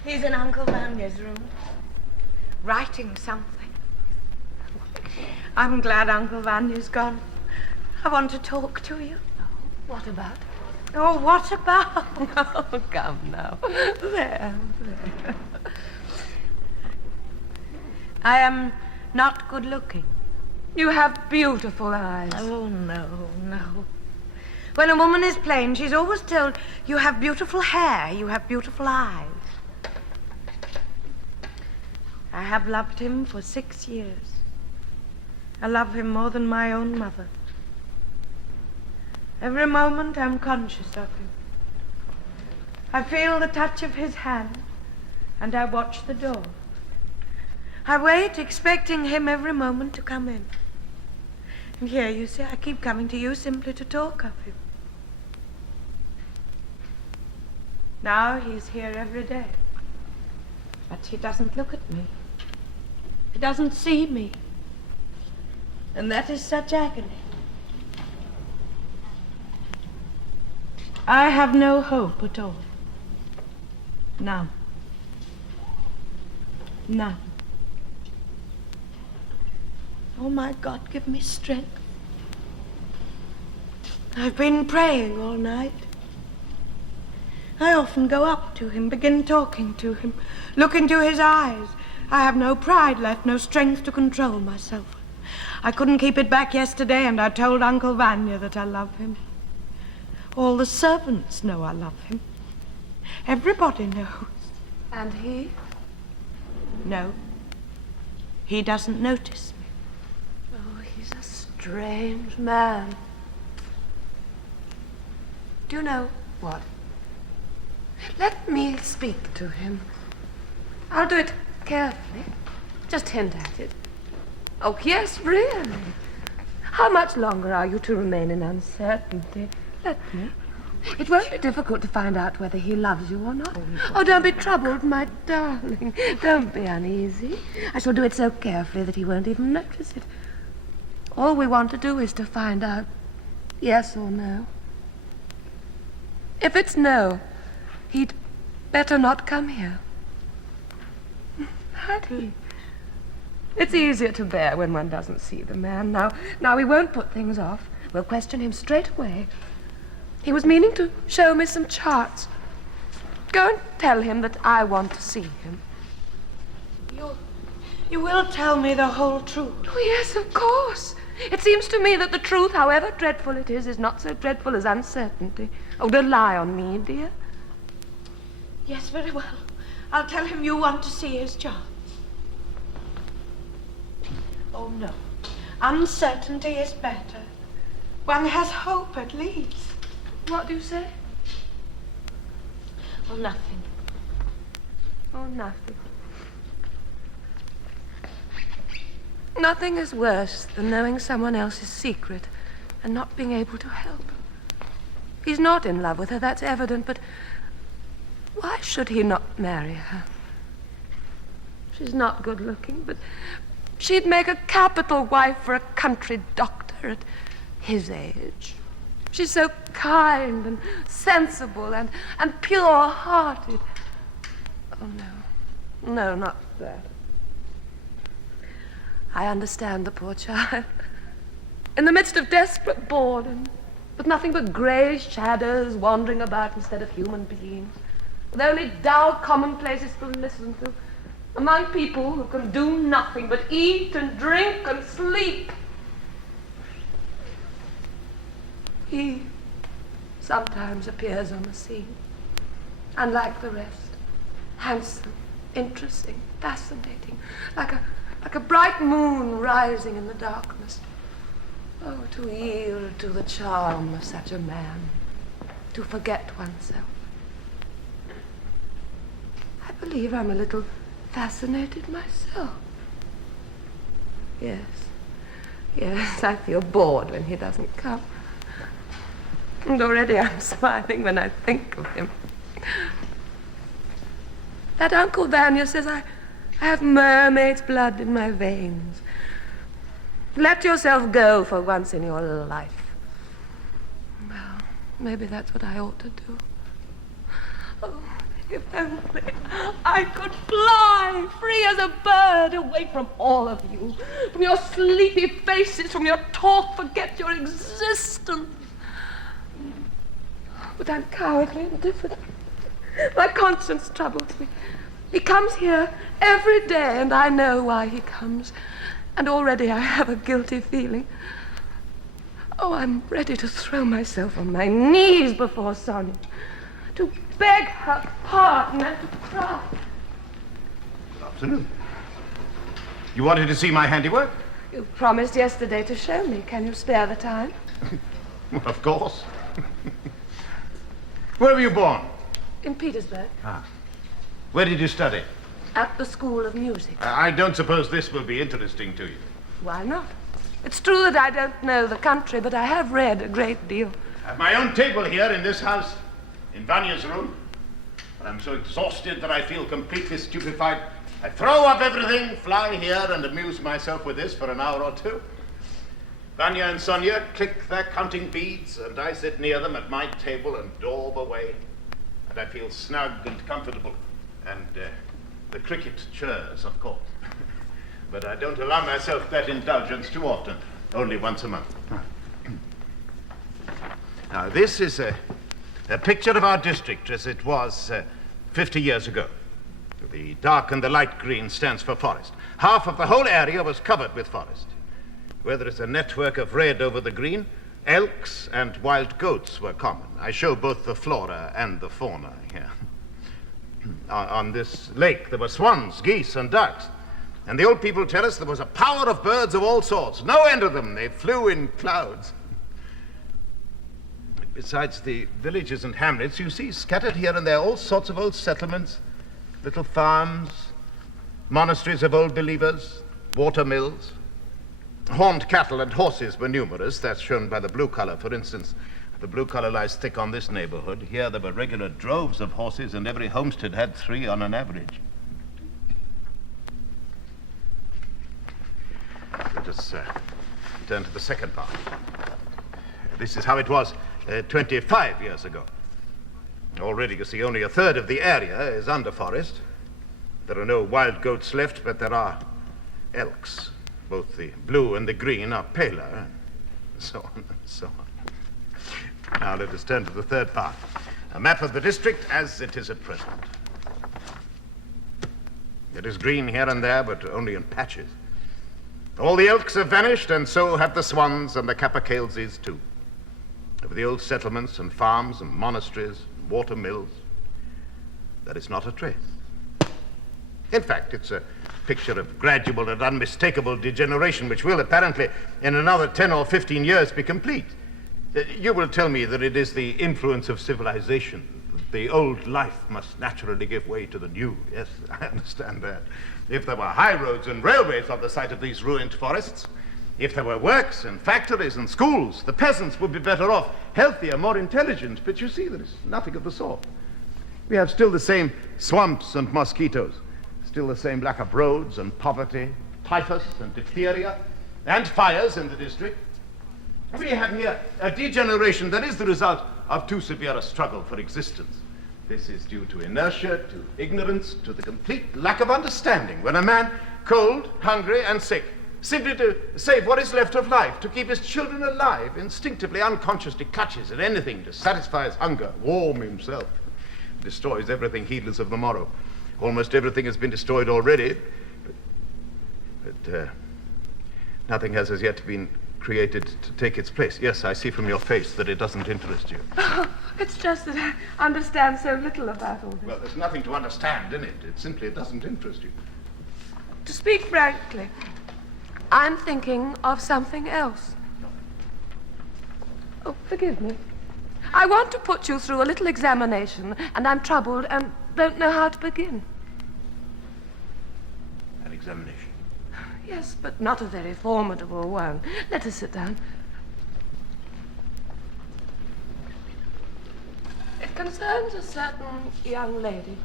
He's in Uncle Vanya's room, writing something. I'm glad Uncle Vanya's gone. I want to talk to you. Oh, what about? Oh, what about? Oh, come now. There. I am not good looking. You have beautiful eyes. Oh, no. When a woman is plain, she's always told, you have beautiful hair, you have beautiful eyes. I have loved him for 6 years. I love him more than my own mother. Every moment I'm conscious of him. I feel the touch of his hand, and I watch the door. I wait, expecting him every moment to come in. And here, you see, I keep coming to you simply to talk of him. Now he's here every day. But he doesn't look at me. He doesn't see me. And that is such agony. I have no hope at all. None. None. Oh, my God, give me strength. I've been praying all night. I often go up to him, begin talking to him, look into his eyes. I have no pride left, no strength to control myself. I couldn't keep it back yesterday, and I told Uncle Vanya that I love him. All the servants know I love him. Everybody knows. And he? No. He doesn't notice me. Oh, he's a strange man. Do you know what? Let me speak to him. I'll do it carefully. Just hint at it. Oh, yes, really. How much longer are you to remain in uncertainty? Let me. It won't be difficult to find out whether he loves you or not. Oh, don't be troubled, my darling. Don't be uneasy. I shall do it so carefully that he won't even notice it. All we want to do is to find out yes or no. If it's no, he'd better not come here. exactly. It's easier to bear when one doesn't see the man. Now we won't put things off. We'll question him straight away. He was meaning to show me some charts. Go and tell him that I want to see him. You will tell me the whole truth. Oh, yes, of course. It seems to me that the truth, however dreadful it is not so dreadful as uncertainty. Oh, rely on me, dear. Yes, very well. I'll tell him you want to see his charts. Oh, no. Uncertainty is better. One has hope, at least. What do you say? Oh, nothing. Oh, nothing. Nothing is worse than knowing someone else's secret and not being able to help. He's not in love with her, that's evident, but why should he not marry her? She's not good looking, but she'd make a capital wife for a country doctor at his age. She's so kind and sensible and pure-hearted. Oh, no. No, not that. I understand the poor child. In the midst of desperate boredom, with nothing but grey shadows wandering about instead of human beings, with only dull commonplaces to listen to, among people who can do nothing but eat and drink and sleep. He sometimes appears on the scene, unlike the rest, handsome, interesting, fascinating, like a bright moon rising in the darkness. Oh, to yield to the charm of such a man, to forget oneself. I believe I'm a little fascinated myself. Yes, I feel bored when he doesn't come. And already I'm smiling when I think of him. That Uncle Vanya says I have mermaid's blood in my veins. Let yourself go for once in your life. Well, maybe that's what I ought to do. Oh, if only I could fly free as a bird away from all of you, from your sleepy faces, from your talk, forget your existence. But I'm cowardly and diffident. My conscience troubles me. He comes here every day, and I know why he comes. And already I have a guilty feeling. Oh, I'm ready to throw myself on my knees before Sonia, to beg her pardon and to cry. Good afternoon. You wanted to see my handiwork? You promised yesterday to show me. Can you spare the time? Well, of course. Where were you born? In Petersburg. Ah. Where did you study? At the School of Music. I don't suppose this will be interesting to you. Why not? It's true that I don't know the country, but I have read a great deal. I have my own table here in this house, in Vanya's room. But I'm so exhausted that I feel completely stupefied. I throw up everything, fly here, and amuse myself with this for an hour or two. Vanya and Sonia click their counting beads, and I sit near them at my table and daub away. And I feel snug and comfortable. And the cricket chirrs, of course. But I don't allow myself that indulgence too often, only once a month. Now, this is a picture of our district as it was 50 years ago. The dark and the light green stands for forest. Half of the whole area was covered with forest. Where there is a network of red over the green, elks and wild goats were common. I show both the flora and the fauna here. On this lake, there were swans, geese, and ducks. And the old people tell us there was a power of birds of all sorts. No end of them. They flew in clouds. Besides the villages and hamlets, you see scattered here and there all sorts of old settlements, little farms, monasteries of old believers, water mills. Horned cattle and horses were numerous. That's shown by the blue color, for instance. The blue color lies thick on this neighborhood. Here there were regular droves of horses, and every homestead had 3 on an average. Let us turn to the second part. This is how it was 25 years ago. Already, you see, only a third of the area is under forest. There are no wild goats left, but there are elks. Both the blue and the green are paler, and so on and so on. Now let us turn to the third part. A map of the district as it is at present. It is green here and there, but only in patches. All the elks have vanished, and so have the swans and the capercailzies too. Of the old settlements and farms and monasteries and water mills, there is not a trace. In fact, it's a picture of gradual and unmistakable degeneration, which will apparently, in another 10 or 15 years, be complete. You will tell me that it is the influence of civilization. The old life must naturally give way to the new. Yes, I understand that. If there were high roads and railways on the site of these ruined forests, if there were works and factories and schools, the peasants would be better off, healthier, more intelligent. But you see, there is nothing of the sort. We have still the same swamps and mosquitoes, still the same lack of roads and poverty, typhus and diphtheria, and fires in the district. We have here a degeneration that is the result of too severe a struggle for existence. This is due to inertia, to ignorance, to the complete lack of understanding. When a man, cold, hungry, and sick, simply to save what is left of life, to keep his children alive, instinctively, unconsciously clutches at anything to satisfy his hunger, warm himself, destroys everything heedless of the morrow. Almost everything has been destroyed already, but nothing has as yet been created to take its place. Yes, I see from your face that it doesn't interest you. Oh, it's just that I understand so little about all this. Well, there's nothing to understand in it. It simply doesn't interest you. To speak frankly, I'm thinking of something else. Oh, forgive me. I want to put you through a little examination, and I'm troubled and don't know how to begin. An examination? Yes, but not a very formidable one. Let us sit down. It concerns a certain young lady.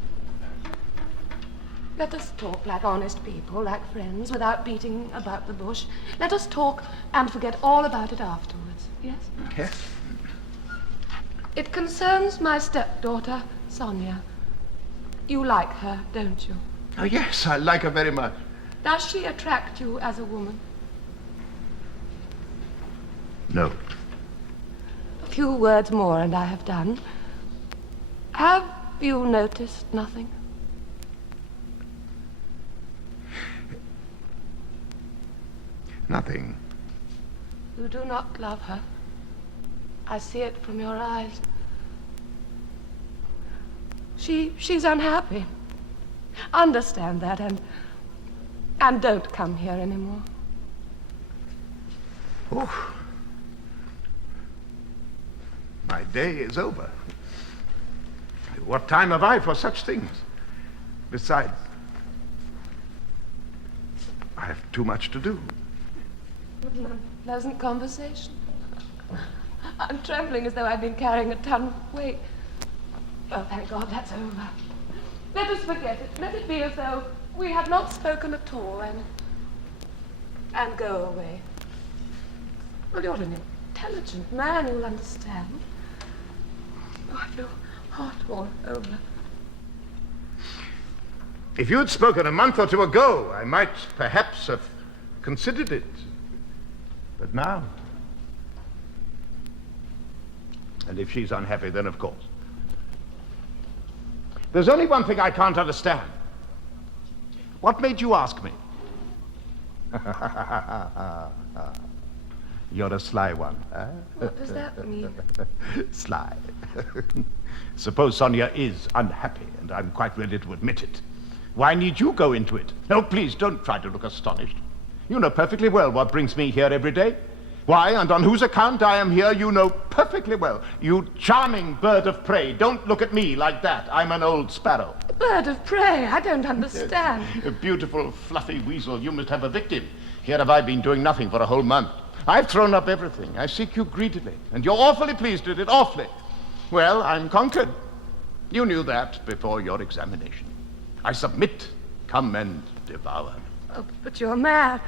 Let us talk like honest people, like friends, without beating about the bush. Let us talk and forget all about it afterwards, yes? Yes. It concerns my stepdaughter, Sonia. You like her, don't you? Oh, yes, I like her very much. Does she attract you as a woman? No. A few words more and I have done. Have you noticed nothing? Nothing. You do not love her. I see it from your eyes. She's unhappy. Understand that and don't come here anymore. Oh. My day is over. What time have I for such things? Besides, I have too much to do. What an unpleasant conversation. I'm trembling as though I'd been carrying a ton of weight. Oh, thank God that's over. Let us forget it. Let it be as though we had not spoken at all and go away. Well, you're an intelligent man. You'll understand. Oh, I feel hot all over. If you had spoken a month or two ago, I might perhaps have considered it. But now... And if she's unhappy, then of course. There's only one thing I can't understand. What made you ask me? You're a sly one, huh? What does that mean? Sly. Suppose Sonia is unhappy, and I'm quite ready to admit it. Why need you go into it? No, please, don't try to look astonished. You know perfectly well what brings me here every day. Why, and on whose account I am here, you know perfectly well. You charming bird of prey, don't look at me like that. I'm an old sparrow. A bird of prey? I don't understand. Yes. A beautiful, fluffy weasel. You must have a victim. Here have I been doing nothing for a whole month. I've thrown up everything. I seek you greedily, and you're awfully pleased with it, awfully. Well, I'm conquered. You knew that before your examination. I submit. Come and devour me. Oh, but you're mad.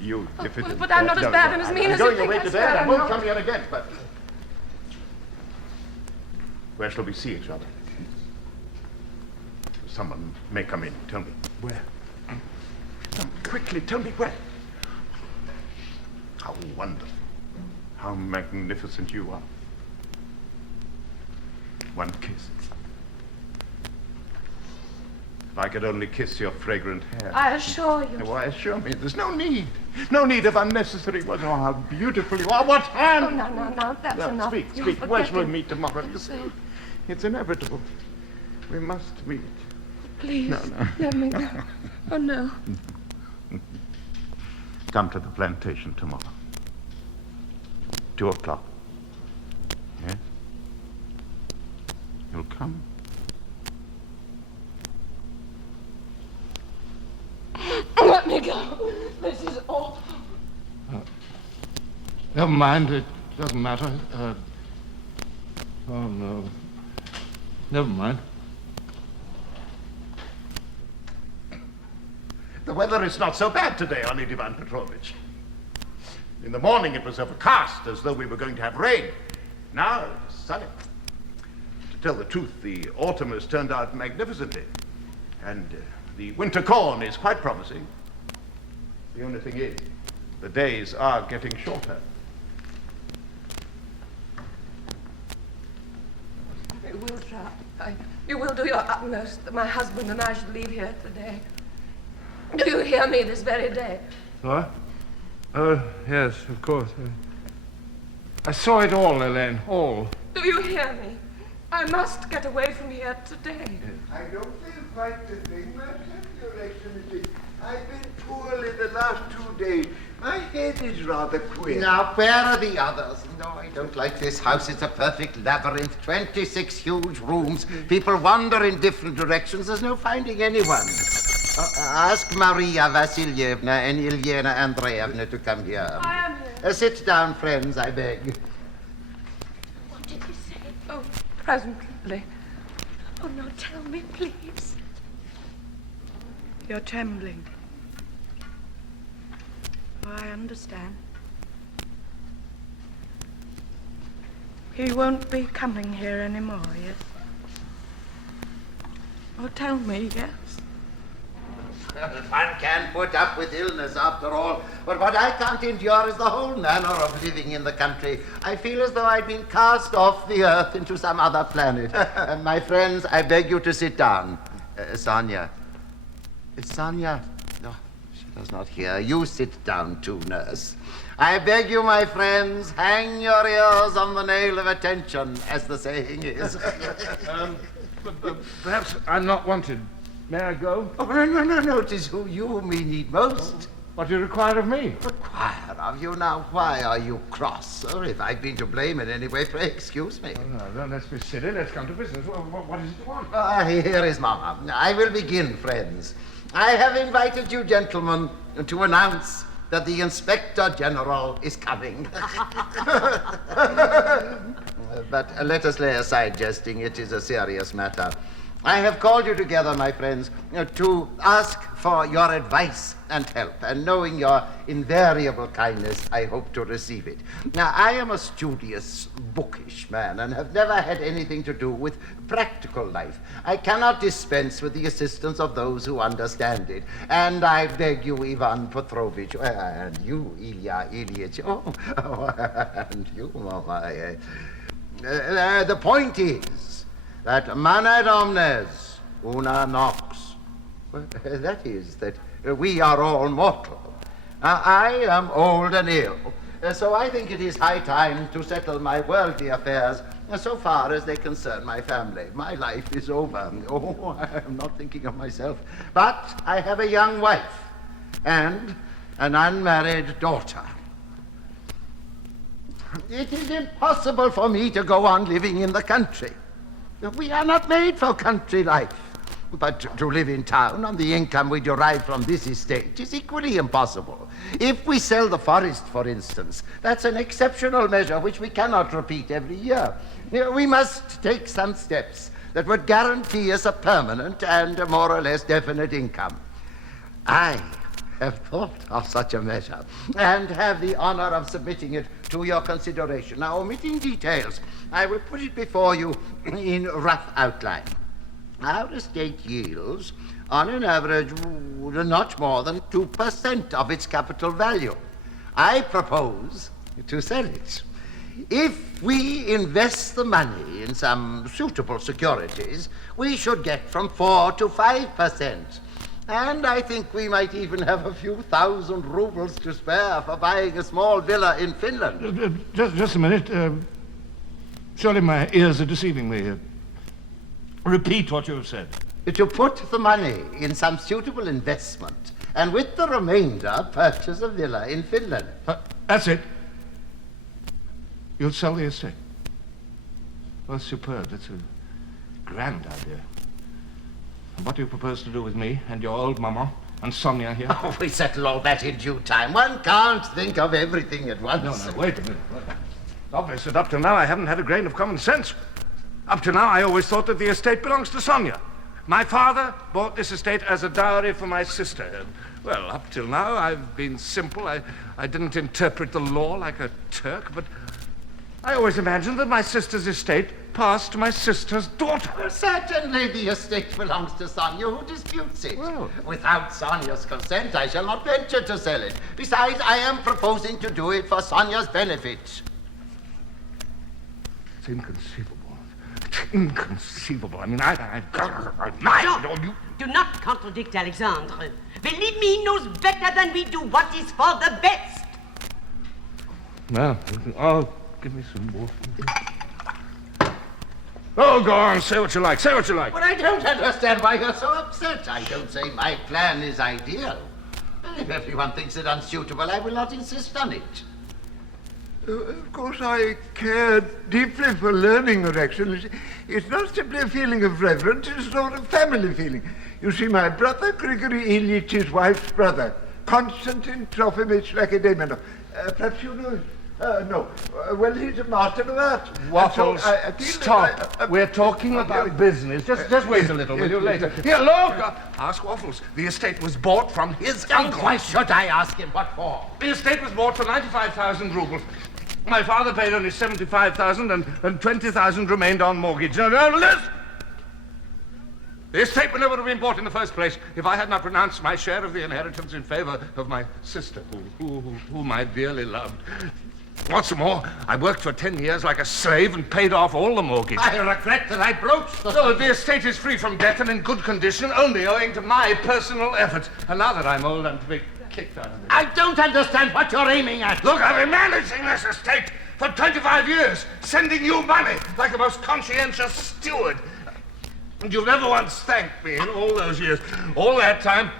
You diffident. But I'm not as bad and as mean as you think. I'm going away to bed. I won't come here again, but... Where shall we see each other? someone may come in. Tell me, where? Come, quickly, tell me where. How wonderful. How magnificent you are. One kiss. If I could only kiss your fragrant hair. I assure you. Why, assure me, there's no need. No need of unnecessary words. Oh, how beautiful you are. What hand? Oh, no, that's No, enough. speak. You're Where shall we forgetting. meet tomorrow? You see, it's inevitable. We must meet. Please, No. let me go. Oh, no. Come to the plantation tomorrow. 2 o'clock. Yes? You'll come? Let me go. This is awful. Never mind, it doesn't matter. Oh, no. Never mind. The weather is not so bad today, Onyid Ivan Petrovich. In the morning it was overcast, as though we were going to have rain. Now it's sunny. To tell the truth, the autumn has turned out magnificently. And the winter corn is quite promising. The only thing is, the days are getting shorter. You will try. You will do your utmost that my husband and I should leave here today. Do you hear me this very day? What? Oh, yes, of course. I saw it all, Elaine, all. Do you hear me? I must get away from here today. I don't feel quite the thing myself, Your Excellency. I've been poorly the last 2 days. My head is rather queer. Now, where are the others? No, I don't like this house. It's a perfect labyrinth. 26 huge rooms. People wander in different directions. There's no finding anyone. Ask Maria Vasilyevna and Ilyena Andreevna to come here. I am here. Sit down, friends, I beg. What did he say? Oh, presently. Oh, no, tell me, please. You're trembling. Oh, I understand. He won't be coming here anymore, yes? Oh, tell me, yes? One can put up with illness after all, but what I can't endure is the whole manner of living in the country. I feel as though I'd been cast off the earth into some other planet. My friends, I beg you to sit down. Sonia. It's Sonia. No, she does not hear. You sit down too, nurse. I beg you, my friends, hang your ears on the nail of attention, as the saying is. Perhaps I'm not wanted. May I go? Oh, no. It is who we need most. What do you require of me? Require of you? Now, why are you cross? Or if I've been to blame in any way, pray excuse me. Oh, no, let's be silly. Let's come to business. What is it you want? Here is Mama. I will begin, friends. I have invited you gentlemen to announce that the Inspector General is coming. But let us lay aside jesting. It is a serious matter. I have called you together, my friends, to ask for your advice and help, and knowing your invariable kindness, I hope to receive it. Now, I am a studious, bookish man, and have never had anything to do with practical life. I cannot dispense with the assistance of those who understand it, and I beg you, Ivan Petrovich, and you, Ilya Ilyich, and you, Mama. The point is, that mana omnes, una nox. That is, that we are all mortal. I am old and ill, so I think it is high time to settle my worldly affairs so far as they concern my family. My life is over. Oh, I am not thinking of myself. But I have a young wife and an unmarried daughter. It is impossible for me to go on living in the country. We are not made for country life. But to live in town on the income we derive from this estate is equally impossible. If we sell the forest, for instance, that's an exceptional measure which we cannot repeat every year. We must take some steps that would guarantee us a permanent and a more or less definite income. I have thought of such a measure and have the honor of submitting it to your consideration. Now, omitting details, I will put it before you in rough outline. Our estate yields, on an average, not more than 2% of its capital value. I propose to sell it. If we invest the money in some suitable securities, we should get from 4 to 5%. And I think we might even have a few thousand rubles to spare for buying a small villa in Finland. Just a minute. Surely my ears are deceiving me. Repeat what you have said. To put the money in some suitable investment, and with the remainder, purchase a villa in Finland. That's it. You'll sell the estate. Well, superb. That's a grand idea. And what do you propose to do with me and your old mama and Sonia here? Oh, we settle all that in due time. One can't think of everything at once. No, wait a minute. It's obvious that up to now I haven't had a grain of common sense. Up to now I always thought that the estate belongs to Sonia. My father bought this estate as a dowry for my sister. Well, up till now I've been simple. I didn't interpret the law like a Turk, but I always imagined that my sister's estate passed to my sister's daughter. Well, certainly the estate belongs to Sonia. Who disputes it? Well, without Sonia's consent, I shall not venture to sell it. Besides, I am proposing to do it for Sonia's benefit. It's inconceivable. It's inconceivable. I mean, I mind all you. Do not contradict Alexandre. Believe me, he knows better than we do what is for the best. Well, give me some more. Oh, go on, say what you like, say what you like. But I don't understand why you're so upset. I don't say my plan is ideal. If everyone thinks it unsuitable, I will not insist on it. Of course, I care deeply for learning erection. It's not simply a feeling of reverence, it's a sort of family feeling. You see, my brother, Grigory Ilyich, his wife's brother, Konstantin Trofimich Lakedemanov. Perhaps you know him? No. Well, he's a master of art. Waffles, stop. We're talking about business. Just wait a little, will you, later? Here, look! Ask Waffles. The estate was bought from his uncle. Why should I ask him? What for? The estate was bought for 95,000 rubles. My father paid only 75,000 and 20,000 remained on mortgage. Now, listen! The estate would never have been bought in the first place if I had not renounced my share of the inheritance in favor of my sister, whom I dearly loved. What's more, I worked for 10 years like a slave and paid off all the mortgage. I regret that I broached the... So the estate is free from debt and in good condition only owing to my personal efforts. And now that I'm old, I'm to be kicked out of it. I don't understand what you're aiming at. Look, I've been managing this estate for 25 years, sending you money like a most conscientious steward. And you've never once thanked me in all those years. All that time,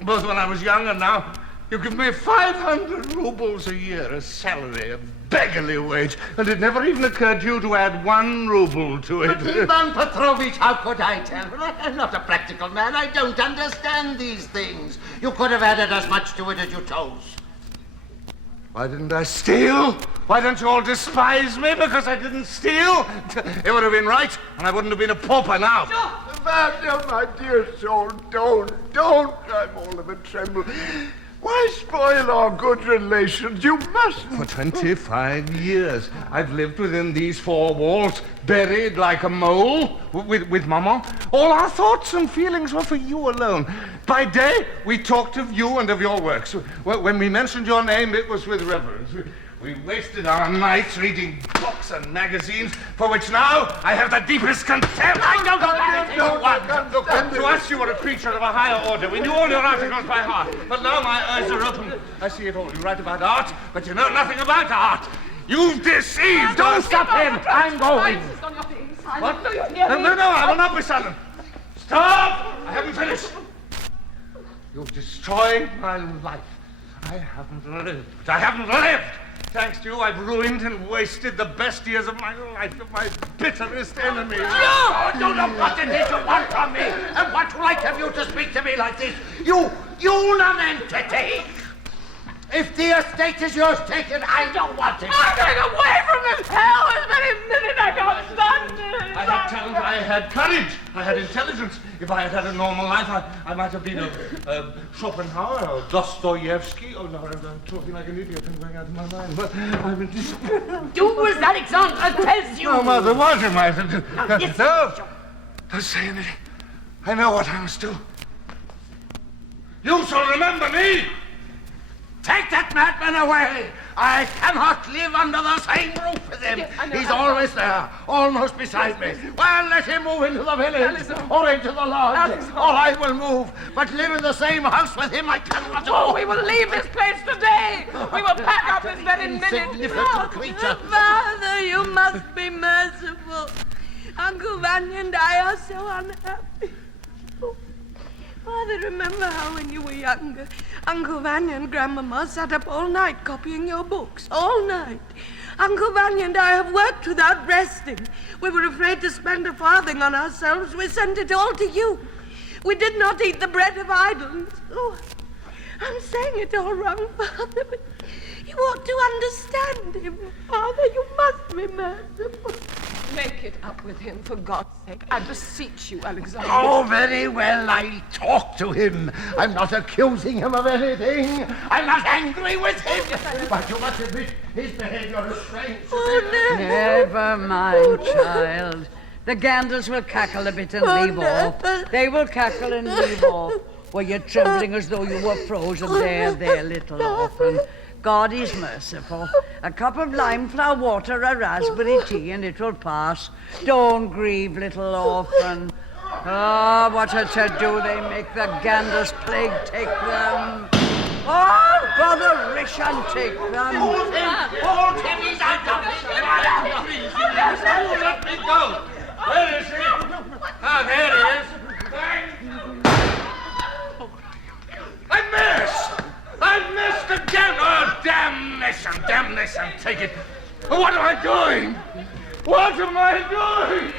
both when I was young and now, you give me 500 rubles a year as salary, a beggarly wage, and it never even occurred to you to add 1 ruble to it. But Ivan Petrovich, how could I tell? Well, I'm not a practical man. I don't understand these things. You could have added as much to it as you chose. Why didn't I steal? Why don't you all despise me because I didn't steal? It would have been right, and I wouldn't have been a pauper now. Vanya, my dear soul, don't. I'm all of a tremble. Why spoil our good relations? You mustn't. For 25 years, I've lived within these 4 walls, buried like a mole with Mama. All our thoughts and feelings were for you alone. By day, we talked of you and of your works. When we mentioned your name, it was with reverence. We wasted our nights reading books and magazines, for which now I have the deepest contempt. I don't know. Look, to us you were a creature of a higher order. We knew all your articles by heart. But now my eyes are open. I see it all. You write about art, but you know nothing about art. You've deceived. Don't stop him. I'm going. What? No, I will not be silent. Stop! I haven't finished. You've destroyed my life. I haven't lived. Thanks to you, I've ruined and wasted the best years of my life, of my bitterest enemies. You don't know what it is you want from me. And what right have you to speak to me like this? You nonentity! If the estate is yours, take it. I don't want it. I'm getting away from this hell this very minute. I can't stand it. I had talent, I had courage, I had intelligence. If I had had a normal life, I might have been a Schopenhauer or Dostoevsky. Oh, no, I'm talking like an idiot. I'm going out of my mind. But I'm in despair. Do as Alexandre tells you. No, Mother, what am I to do? Now, yes, No! Don't say anything. I know what I must do. You shall remember me! Take that madman away! I cannot live under the same roof with him. He's always there, almost beside me. Well, let him move into the village or into the lodge, or I will move. But live in the same house with him, I cannot do. Oh, we will leave this place today. We will pack up this very minute. Insignificant creature. Father, you must be merciful. Uncle Vanya and I are so unhappy. Oh, Father, remember how when you were younger, Uncle Vanya and Grandmama sat up all night copying your books, all night. Uncle Vanya and I have worked without resting. We were afraid to spend a farthing on ourselves. We sent it all to you. We did not eat the bread of idleness. Oh, I'm saying it all wrong, Father, but you ought to understand him. Father, you must be merciful. Make it up with him, for God's sake. I beseech you, Alexander. Oh, very well, I'll talk to him. I'm not accusing him of anything. I'm not angry with him. But you must admit his behavior is strange. Oh, no. Never mind, child. The Gandals will cackle a bit and leave off. They will cackle and leave off. Well, you're trembling as though you were frozen there, little orphan. God is merciful. A cup of lime flower water, a raspberry tea, and it will pass. Don't grieve, little orphan. Ah, what a to-do they make the Gandal's plague take them. Oh, bother Rishan take them. Hold him, he's out of his mind. Please, let me go. Where is he? Ah, there he is. I missed again! Oh, damnation, take it. What am I doing? What am I doing?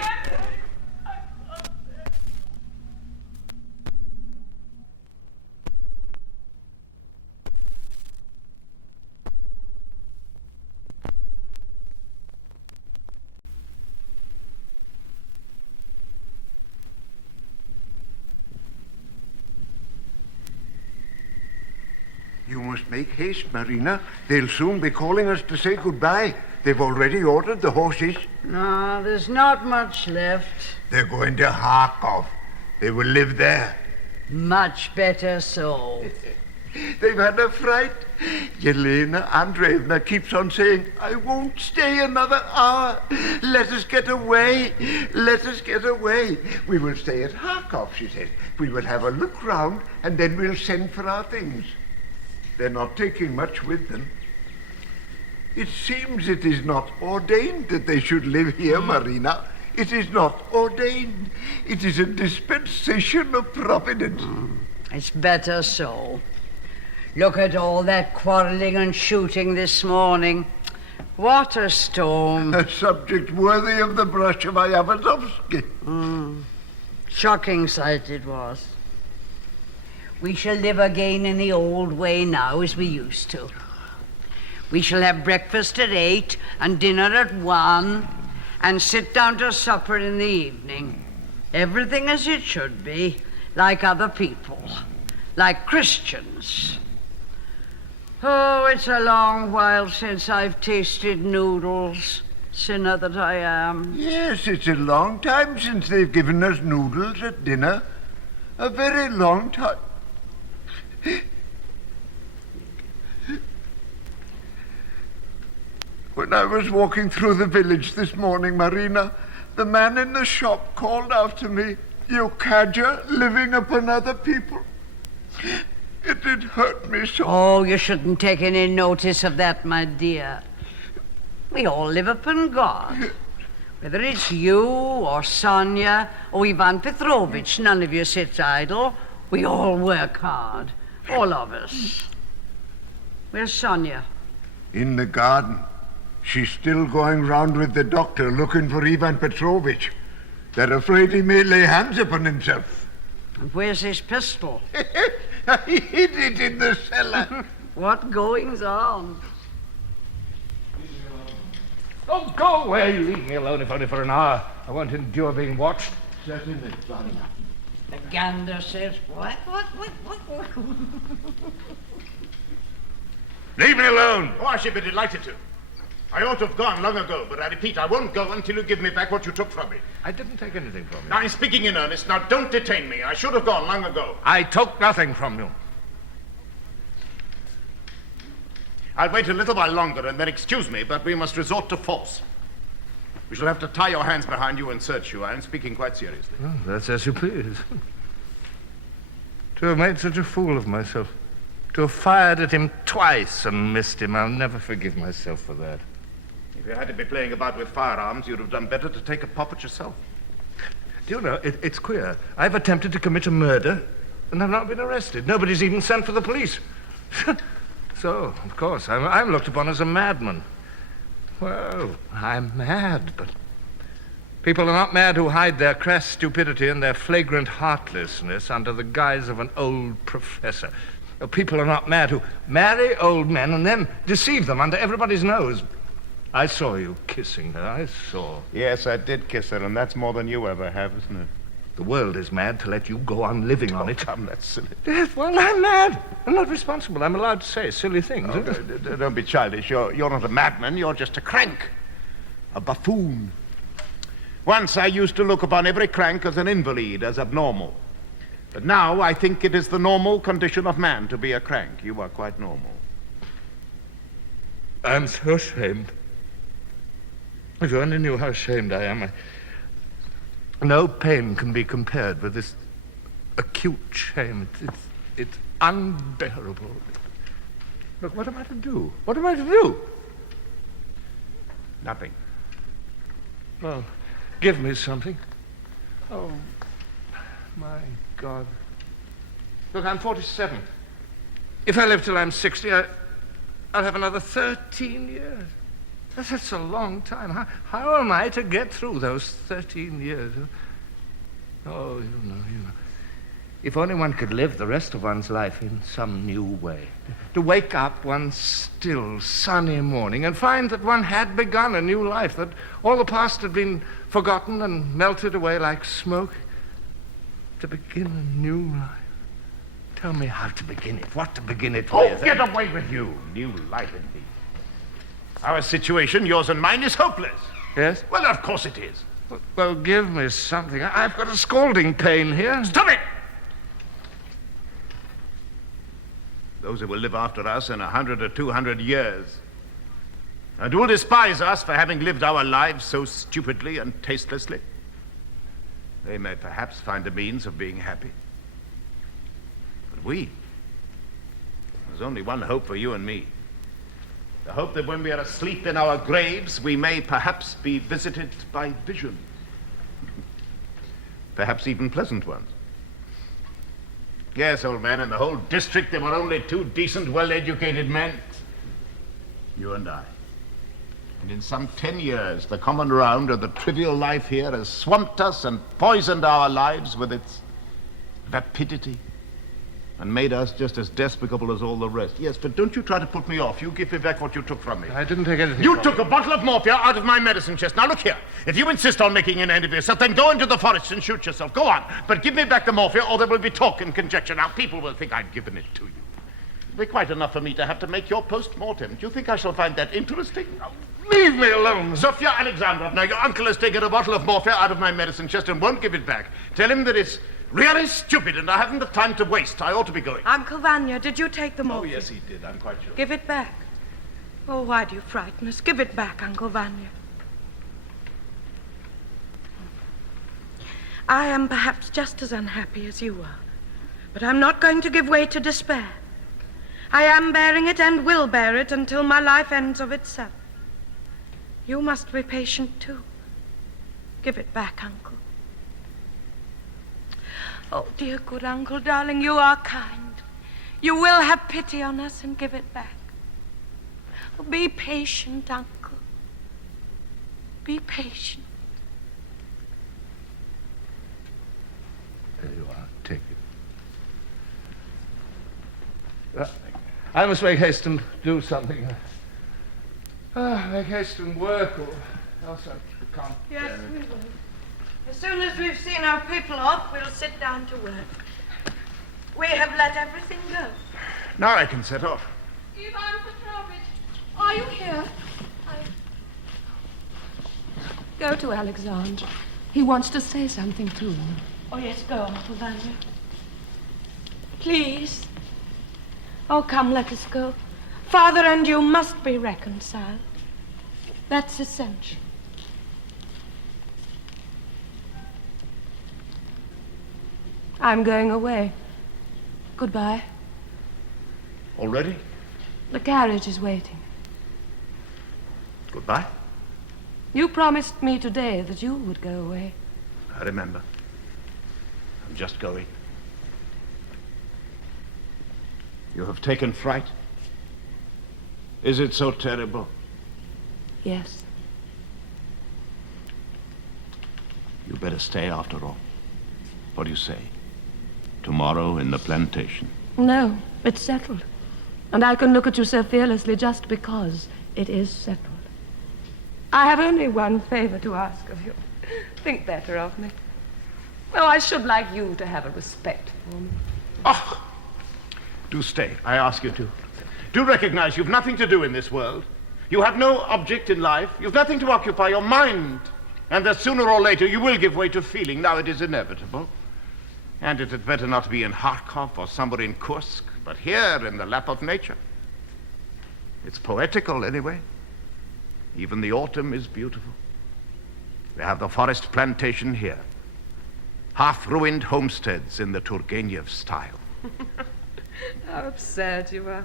You must make haste, Marina. They'll soon be calling us to say goodbye. They've already ordered the horses. No, there's not much left. They're going to Kharkov. They will live there. Much better so. They've had a fright. Yelena Andreevna keeps on saying, I won't stay another hour. Let us get away. Let us get away. We will stay at Kharkov, she says. We will have a look round and then we'll send for our things. They're not taking much with them. It seems it is not ordained that they should live here, Marina. It is not ordained. It is a dispensation of Providence. It's better so. Look at all that quarreling and shooting this morning. What a storm. A subject worthy of the brush of Ayavazovsky. Shocking sight it was. We shall live again in the old way now as we used to. We shall have breakfast at 8 and dinner at 1 and sit down to supper in the evening. Everything as it should be, like other people, like Christians. Oh, it's a long while since I've tasted noodles, sinner that I am. Yes, it's a long time since they've given us noodles at dinner. A very long time. When I was walking through the village this morning, Marina, the man in the shop called after me, "You cadger living upon other people." It did hurt me so. Oh, you shouldn't take any notice of that, my dear. We all live upon God. Whether it's you or Sonia or Ivan Petrovich, none of you sits idle. We all work hard. All of us. Where's Sonia? In the garden. She's still going round with the doctor looking for Ivan Petrovich. They're afraid he may lay hands upon himself. And where's his pistol? He hid it in the cellar. What goings on? Oh, go away. Leave me alone if only for an hour. I won't endure being watched. Certainly, Vanya. The gander says, what? Leave me alone. Oh, I should be delighted to. I ought to have gone long ago, but I repeat, I won't go until you give me back what you took from me. I didn't take anything from you. I'm speaking in earnest. Now, don't detain me. I should have gone long ago. I took nothing from you. I'll wait a little while longer and then excuse me, but we must resort to force. We shall have to tie your hands behind you and search you. I'm speaking quite seriously. Oh, that's as you please. To have made such a fool of myself. To have fired at him twice and missed him. I'll never forgive myself for that. If you had to be playing about with firearms, you'd have done better to take a pop at yourself. Do you know, it's queer. I've attempted to commit a murder, and I've not been arrested. Nobody's even sent for the police. So, of course, I'm looked upon as a madman. Well, I'm mad, but people are not mad who hide their crass stupidity and their flagrant heartlessness under the guise of an old professor. People are not mad who marry old men and then deceive them under everybody's nose. I saw you kissing her, I saw. Yes, I did kiss her, and that's more than you ever have, isn't it? The world is mad to let you go on living on it. Come, that's silly. Yes, well, I'm mad. I'm not responsible. I'm allowed to say silly things. Don't be childish. You're not a madman. You're just a crank. A buffoon. Once I used to look upon every crank as an invalid, as abnormal. But now I think it is the normal condition of man to be a crank. You are quite normal. I'm so ashamed. If you only knew how ashamed I am. No pain can be compared with this acute shame. It's unbearable. Look, what am I to do? What am I to do? Nothing. Well, give me something. Oh, my God. Look, I'm 47. If I live till I'm 60, I'll have another 13 years. That's a long time. How am I to get through those 13 years? Oh, you know. If only one could live the rest of one's life in some new way. To wake up one still, sunny morning and find that one had begun a new life, that all the past had been forgotten and melted away like smoke. To begin a new life. Tell me how to begin it, what to begin it with. Oh, get away with you. New life indeed. Our situation, yours and mine, is hopeless. Yes? Well, of course it is. Well, give me something. I've got a scalding pain here. Stop it! Those who will live after us in 100 or 200 years and will despise us for having lived our lives so stupidly and tastelessly, they may perhaps find a means of being happy. But there's only one hope for you and me. The hope that when we are asleep in our graves, we may perhaps be visited by vision. Perhaps even pleasant ones. Yes, old man, in the whole district there were only two decent, well-educated men. You and I. And in some 10 years, the common round of the trivial life here has swamped us and poisoned our lives with its vapidity and made us just as despicable as all the rest. Yes, but don't you try to put me off. You give me back what you took from me. I didn't take anything. You took a bottle of morphia out of my medicine chest. Now look here. If you insist on making an end of yourself, then go into the forest and shoot yourself. Go on. But give me back the morphia or there will be talk and conjecture. Now people will think I've given it to you. It'll be quite enough for me to have to make your post-mortem. Do you think I shall find that interesting? Leave me alone. Sofia Alexandrovna, your uncle has taken a bottle of morphia out of my medicine chest and won't give it back. Tell him that it's really stupid and I haven't the time to waste. I ought to be going. Uncle Vanya, did you take the Oh, morphine? yes, he did. I'm quite sure. Give it back. Oh, why do you frighten us? Give it back, Uncle Vanya. I am perhaps just as unhappy as you are, but I'm not going to give way to despair. I am bearing it and will bear it until my life ends of itself. You must be patient, too. Give it back, Uncle. Oh, dear good Uncle, darling, you are kind. You will have pity on us and give it back. Oh, be patient, Uncle. Be patient. There you are. Take it. I must make haste and do something. Make haste and work, or else I can't. Yes, we will. As soon as we've seen our people off, we'll sit down to work. We have let everything go. Now I can set off. Ivan Petrovich, are you here? Go to Alexandre. He wants to say something to you. Oh, yes, go, Uncle Vanya. Please. Oh, come, let us go. Father and you must be reconciled. That's essential. I'm going away. Goodbye. Already? The carriage is waiting. Goodbye. You promised me today that you would go away. I remember. I'm just going. You have taken fright? Is it so terrible? Yes. You better stay after all. What do you say? Tomorrow in the plantation. No, it's settled. And I can look at you so fearlessly just because it is settled. I have only one favor to ask of you. Think better of me. Oh, I should like you to have a respect for me. Oh, do stay. I ask you to. Do recognize you've nothing to do in this world. You have no object in life. You've nothing to occupy your mind. And that sooner or later you will give way to feeling. Now it is inevitable. And it had better not be in Kharkov or somewhere in Kursk, but here in the lap of nature. It's poetical anyway. Even the autumn is beautiful. We have the forest plantation here. Half-ruined homesteads in the Turgenev style. How absurd you are.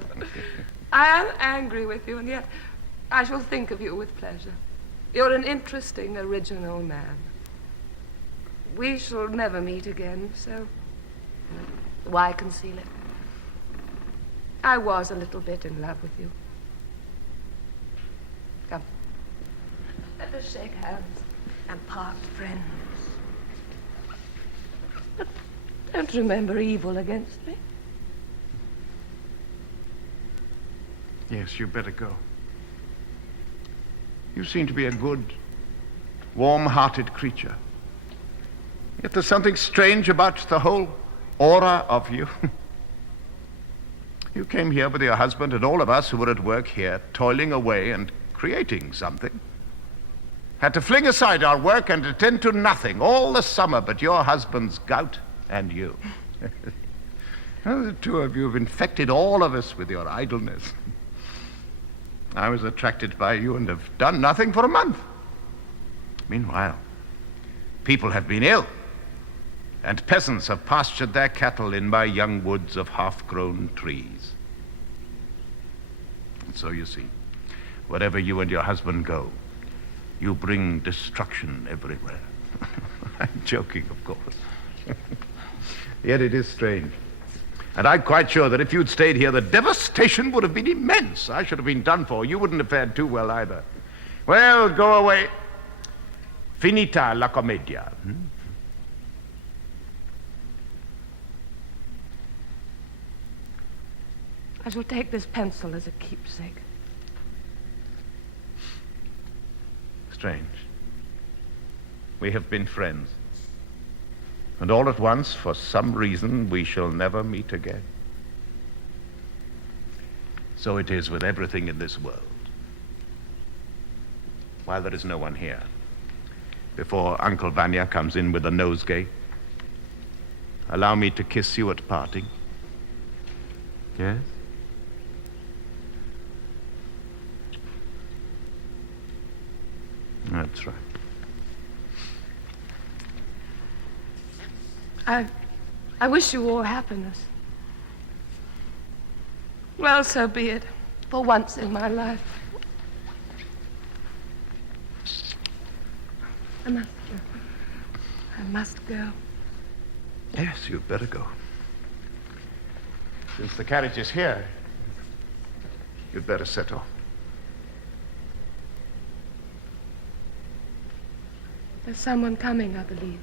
I am angry with you, and yet I shall think of you with pleasure. You're an interesting, original man. We shall never meet again, so why conceal it? I was a little bit in love with you. Come. Let us shake hands and part friends. But don't remember evil against me. Yes, you better go. You seem to be a good, warm-hearted creature. Yet there's something strange about the whole aura of you. You came here with your husband and all of us who were at work here, toiling away and creating something. Had to fling aside our work and attend to nothing all the summer but your husband's gout and you. Well, the two of you have infected all of us with your idleness. I was attracted by you and have done nothing for a month. Meanwhile, people have been ill, and peasants have pastured their cattle in my young woods of half-grown trees. And so you see, wherever you and your husband go, you bring destruction everywhere. I'm joking, of course. Yet it is strange. And I'm quite sure that if you'd stayed here, the devastation would have been immense. I should have been done for. You wouldn't have fared too well either. Well, go away. Finita la commedia. I shall take this pencil as a keepsake. Strange. We have been friends. And all at once, for some reason, we shall never meet again. So it is with everything in this world. While there is no one here, before Uncle Vanya comes in with a nosegay, allow me to kiss you at parting. Yes? That's right. I wish you all happiness. Well, so be it, for once in my life. I must go. I must go. Yes, you'd better go. Since the carriage is here, you'd better set off. There's someone coming, I believe.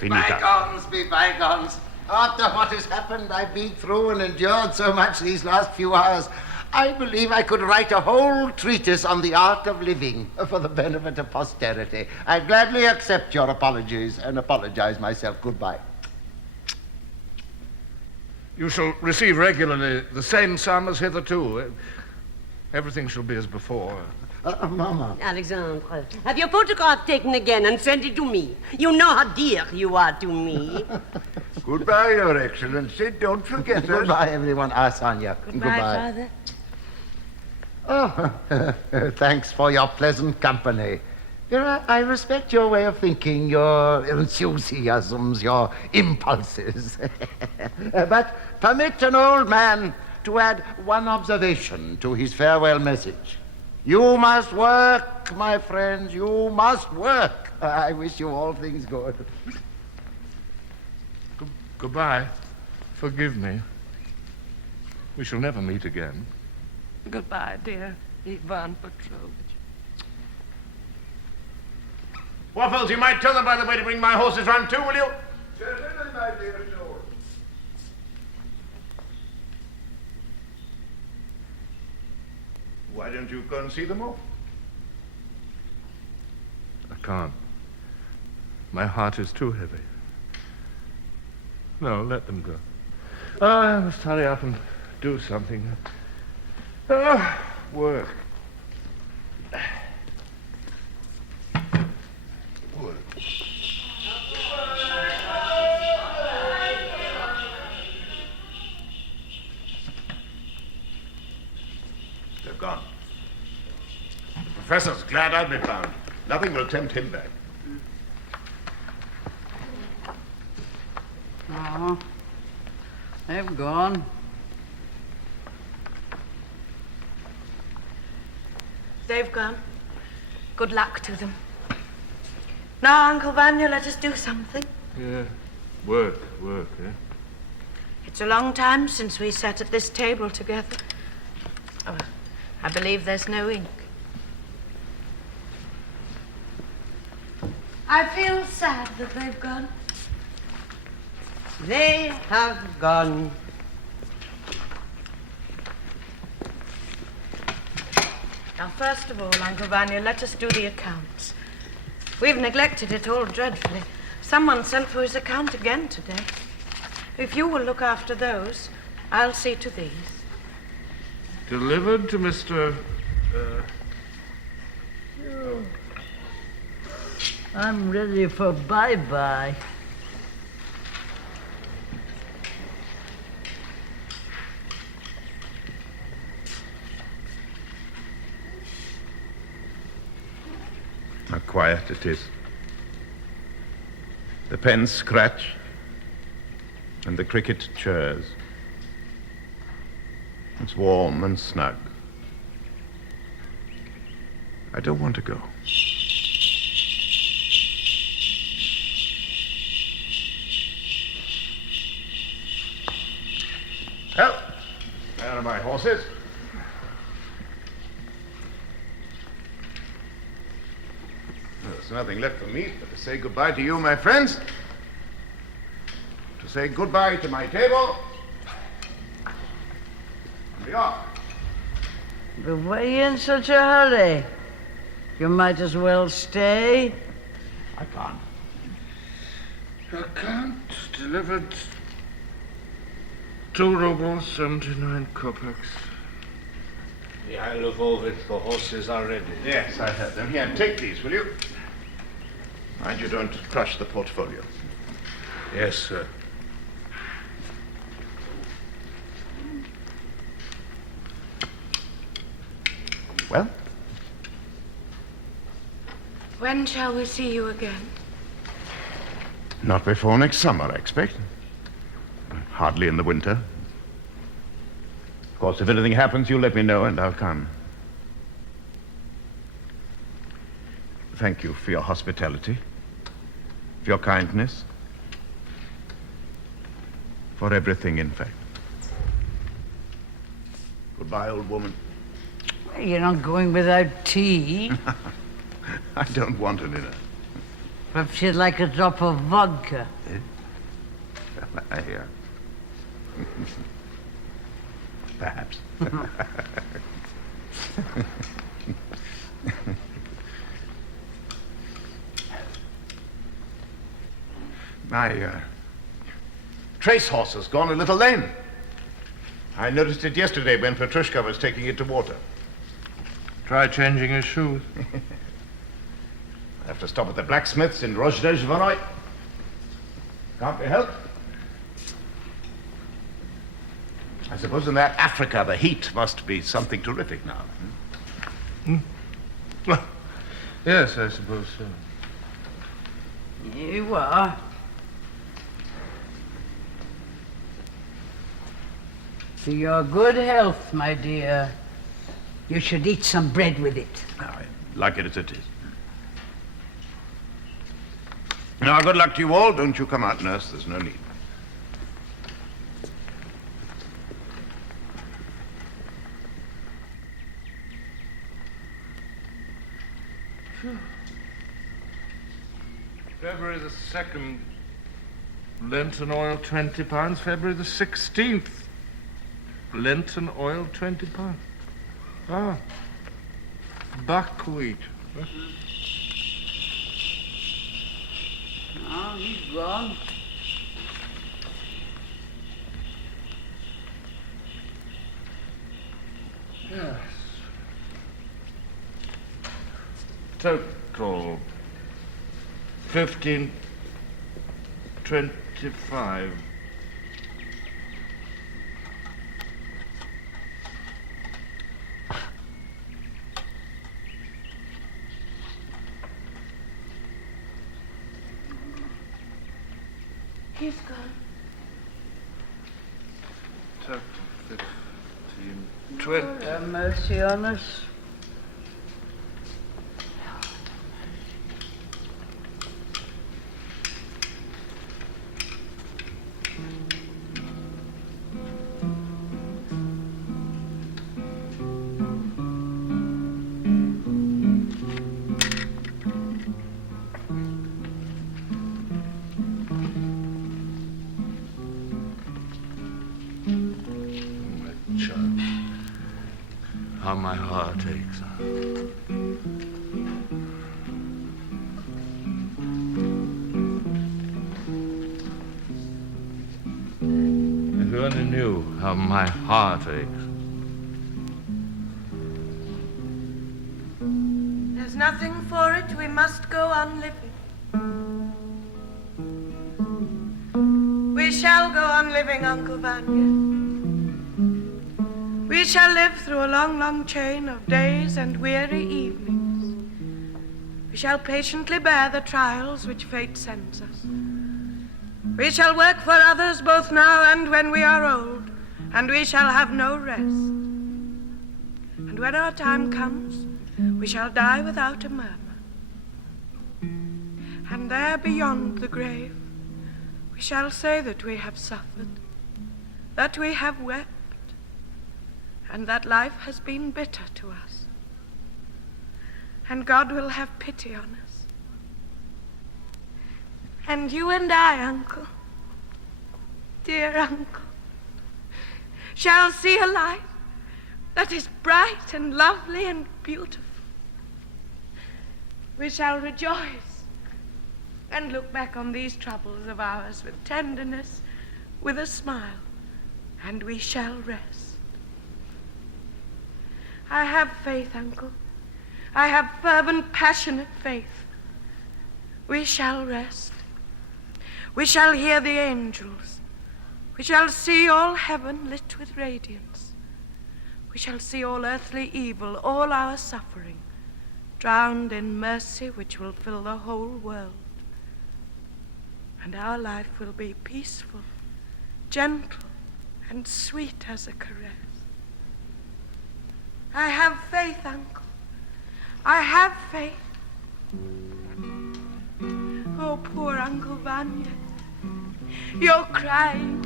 Bygones be bygones. After what has happened, I've been through and endured so much these last few hours. I believe I could write a whole treatise on the art of living for the benefit of posterity. I gladly accept your apologies and apologize myself. Goodbye. You shall receive regularly the same sum as hitherto. Everything shall be as before. Mama. Alexandre, have your photograph taken again and send it to me. You know how dear you are to me. Goodbye, Your Excellency. Don't forget us. Goodbye, everyone. Sonia. Goodbye, Father. Oh, thanks for your pleasant company. I respect your way of thinking, your enthusiasms, your impulses. But permit an old man to add one observation to his farewell message. You must work, my friends, you must work. I wish you all things good. Goodbye. Forgive me. We shall never meet again. Goodbye, dear Ivan Petrovich. Waffles, you might tell them, by the way, to bring my horses round too, will you? Certainly, my dear soul. Why don't you go and see them all? I can't. My heart is too heavy. No, let them go. I must hurry up and do something. Work. They're gone. The professor's glad I'll be found. Nothing will tempt him back. Oh, they've gone. They've gone. Good luck to them. Now, Uncle Vanya, let us do something. Yeah. Work, eh? It's a long time since we sat at this table together. Oh, I believe there's no ink. I feel sad that they've gone. They have gone. Now, first of all, Uncle Vanya, let us do the accounts. We've neglected it all dreadfully. Someone sent for his account again today. If you will look after those, I'll see to these. Delivered to Mr. I'm ready for bye-bye. How quiet it is. The pens scratch, and the cricket chirrs. It's warm and snug. I don't want to go. Well, there are my horses. There's nothing left for me but to say goodbye to you, my friends. To say goodbye to my table. And be off. But why are you in such a hurry? You might as well stay. I can't. Account delivered 2 rubles, 79 kopecks. Mikhail Lvovich, the horses are ready. Yes, I heard them. Here, take these, will you? Mind you don't crush the portfolio. Yes, sir. Well? When shall we see you again? Not before next summer, I expect. Hardly in the winter. Of course, if anything happens, you'll let me know and I'll come. Thank you for your hospitality, for your kindness, for everything, in fact. Goodbye, old woman. You're not going without tea. I don't want any. Perhaps you'd like a drop of vodka. I hear. Perhaps. My trace horse has gone a little lame. I noticed it yesterday when Petrushka was taking it to water. Try changing his shoes. I have to stop at the blacksmith's in Rojdezhvonoy. Can't be helped. I suppose in that Africa, the heat must be something terrific now. Yes, I suppose so. You are. For your good health, my dear, you should eat some bread with it. I like it as it is. Now, good luck to you all. Don't you come out, nurse. There's no need. February the 2nd, Lenten oil, 20 pounds. February the 16th, Lenten oil, 20 pounds. Ah, buckwheat. Oh, he's gone. Yes. Total 15.25. He's gone. Total 15.20. Have mercy on us. How my heart aches. If you only knew how my heart aches. There's nothing for it, we must go on living. We shall go on living, Uncle Vanya. We shall live through a long, long chain of days and weary evenings. We shall patiently bear the trials which fate sends us. We shall work for others both now and when we are old, and we shall have no rest. And when our time comes, we shall die without a murmur. And there beyond the grave, we shall say that we have suffered, that we have wept, and that life has been bitter to us. And God will have pity on us. And you and I, Uncle, dear Uncle, shall see a life that is bright and lovely and beautiful. We shall rejoice and look back on these troubles of ours with tenderness, with a smile, and we shall rest. I have faith, Uncle. I have fervent, passionate faith. We shall rest. We shall hear the angels. We shall see all heaven lit with radiance. We shall see all earthly evil, all our suffering, drowned in mercy which will fill the whole world. And our life will be peaceful, gentle, and sweet as a caress. I have faith, Uncle. I have faith. Oh, poor Uncle Vanya. You're crying.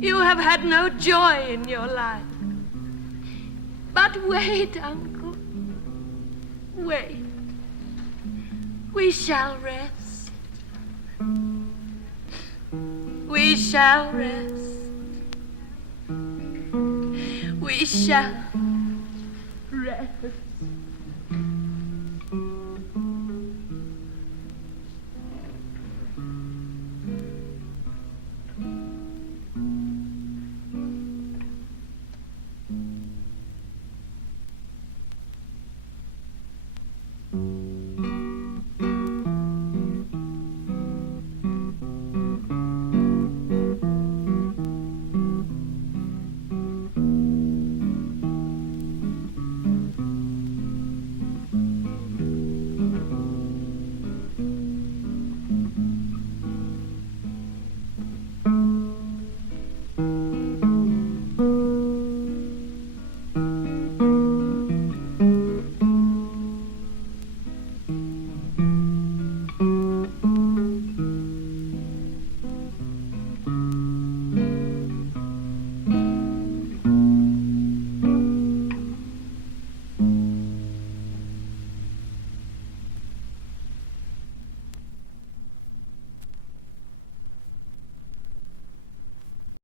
You have had no joy in your life. But wait, Uncle. Wait. We shall rest. We shall rest. We shall rest.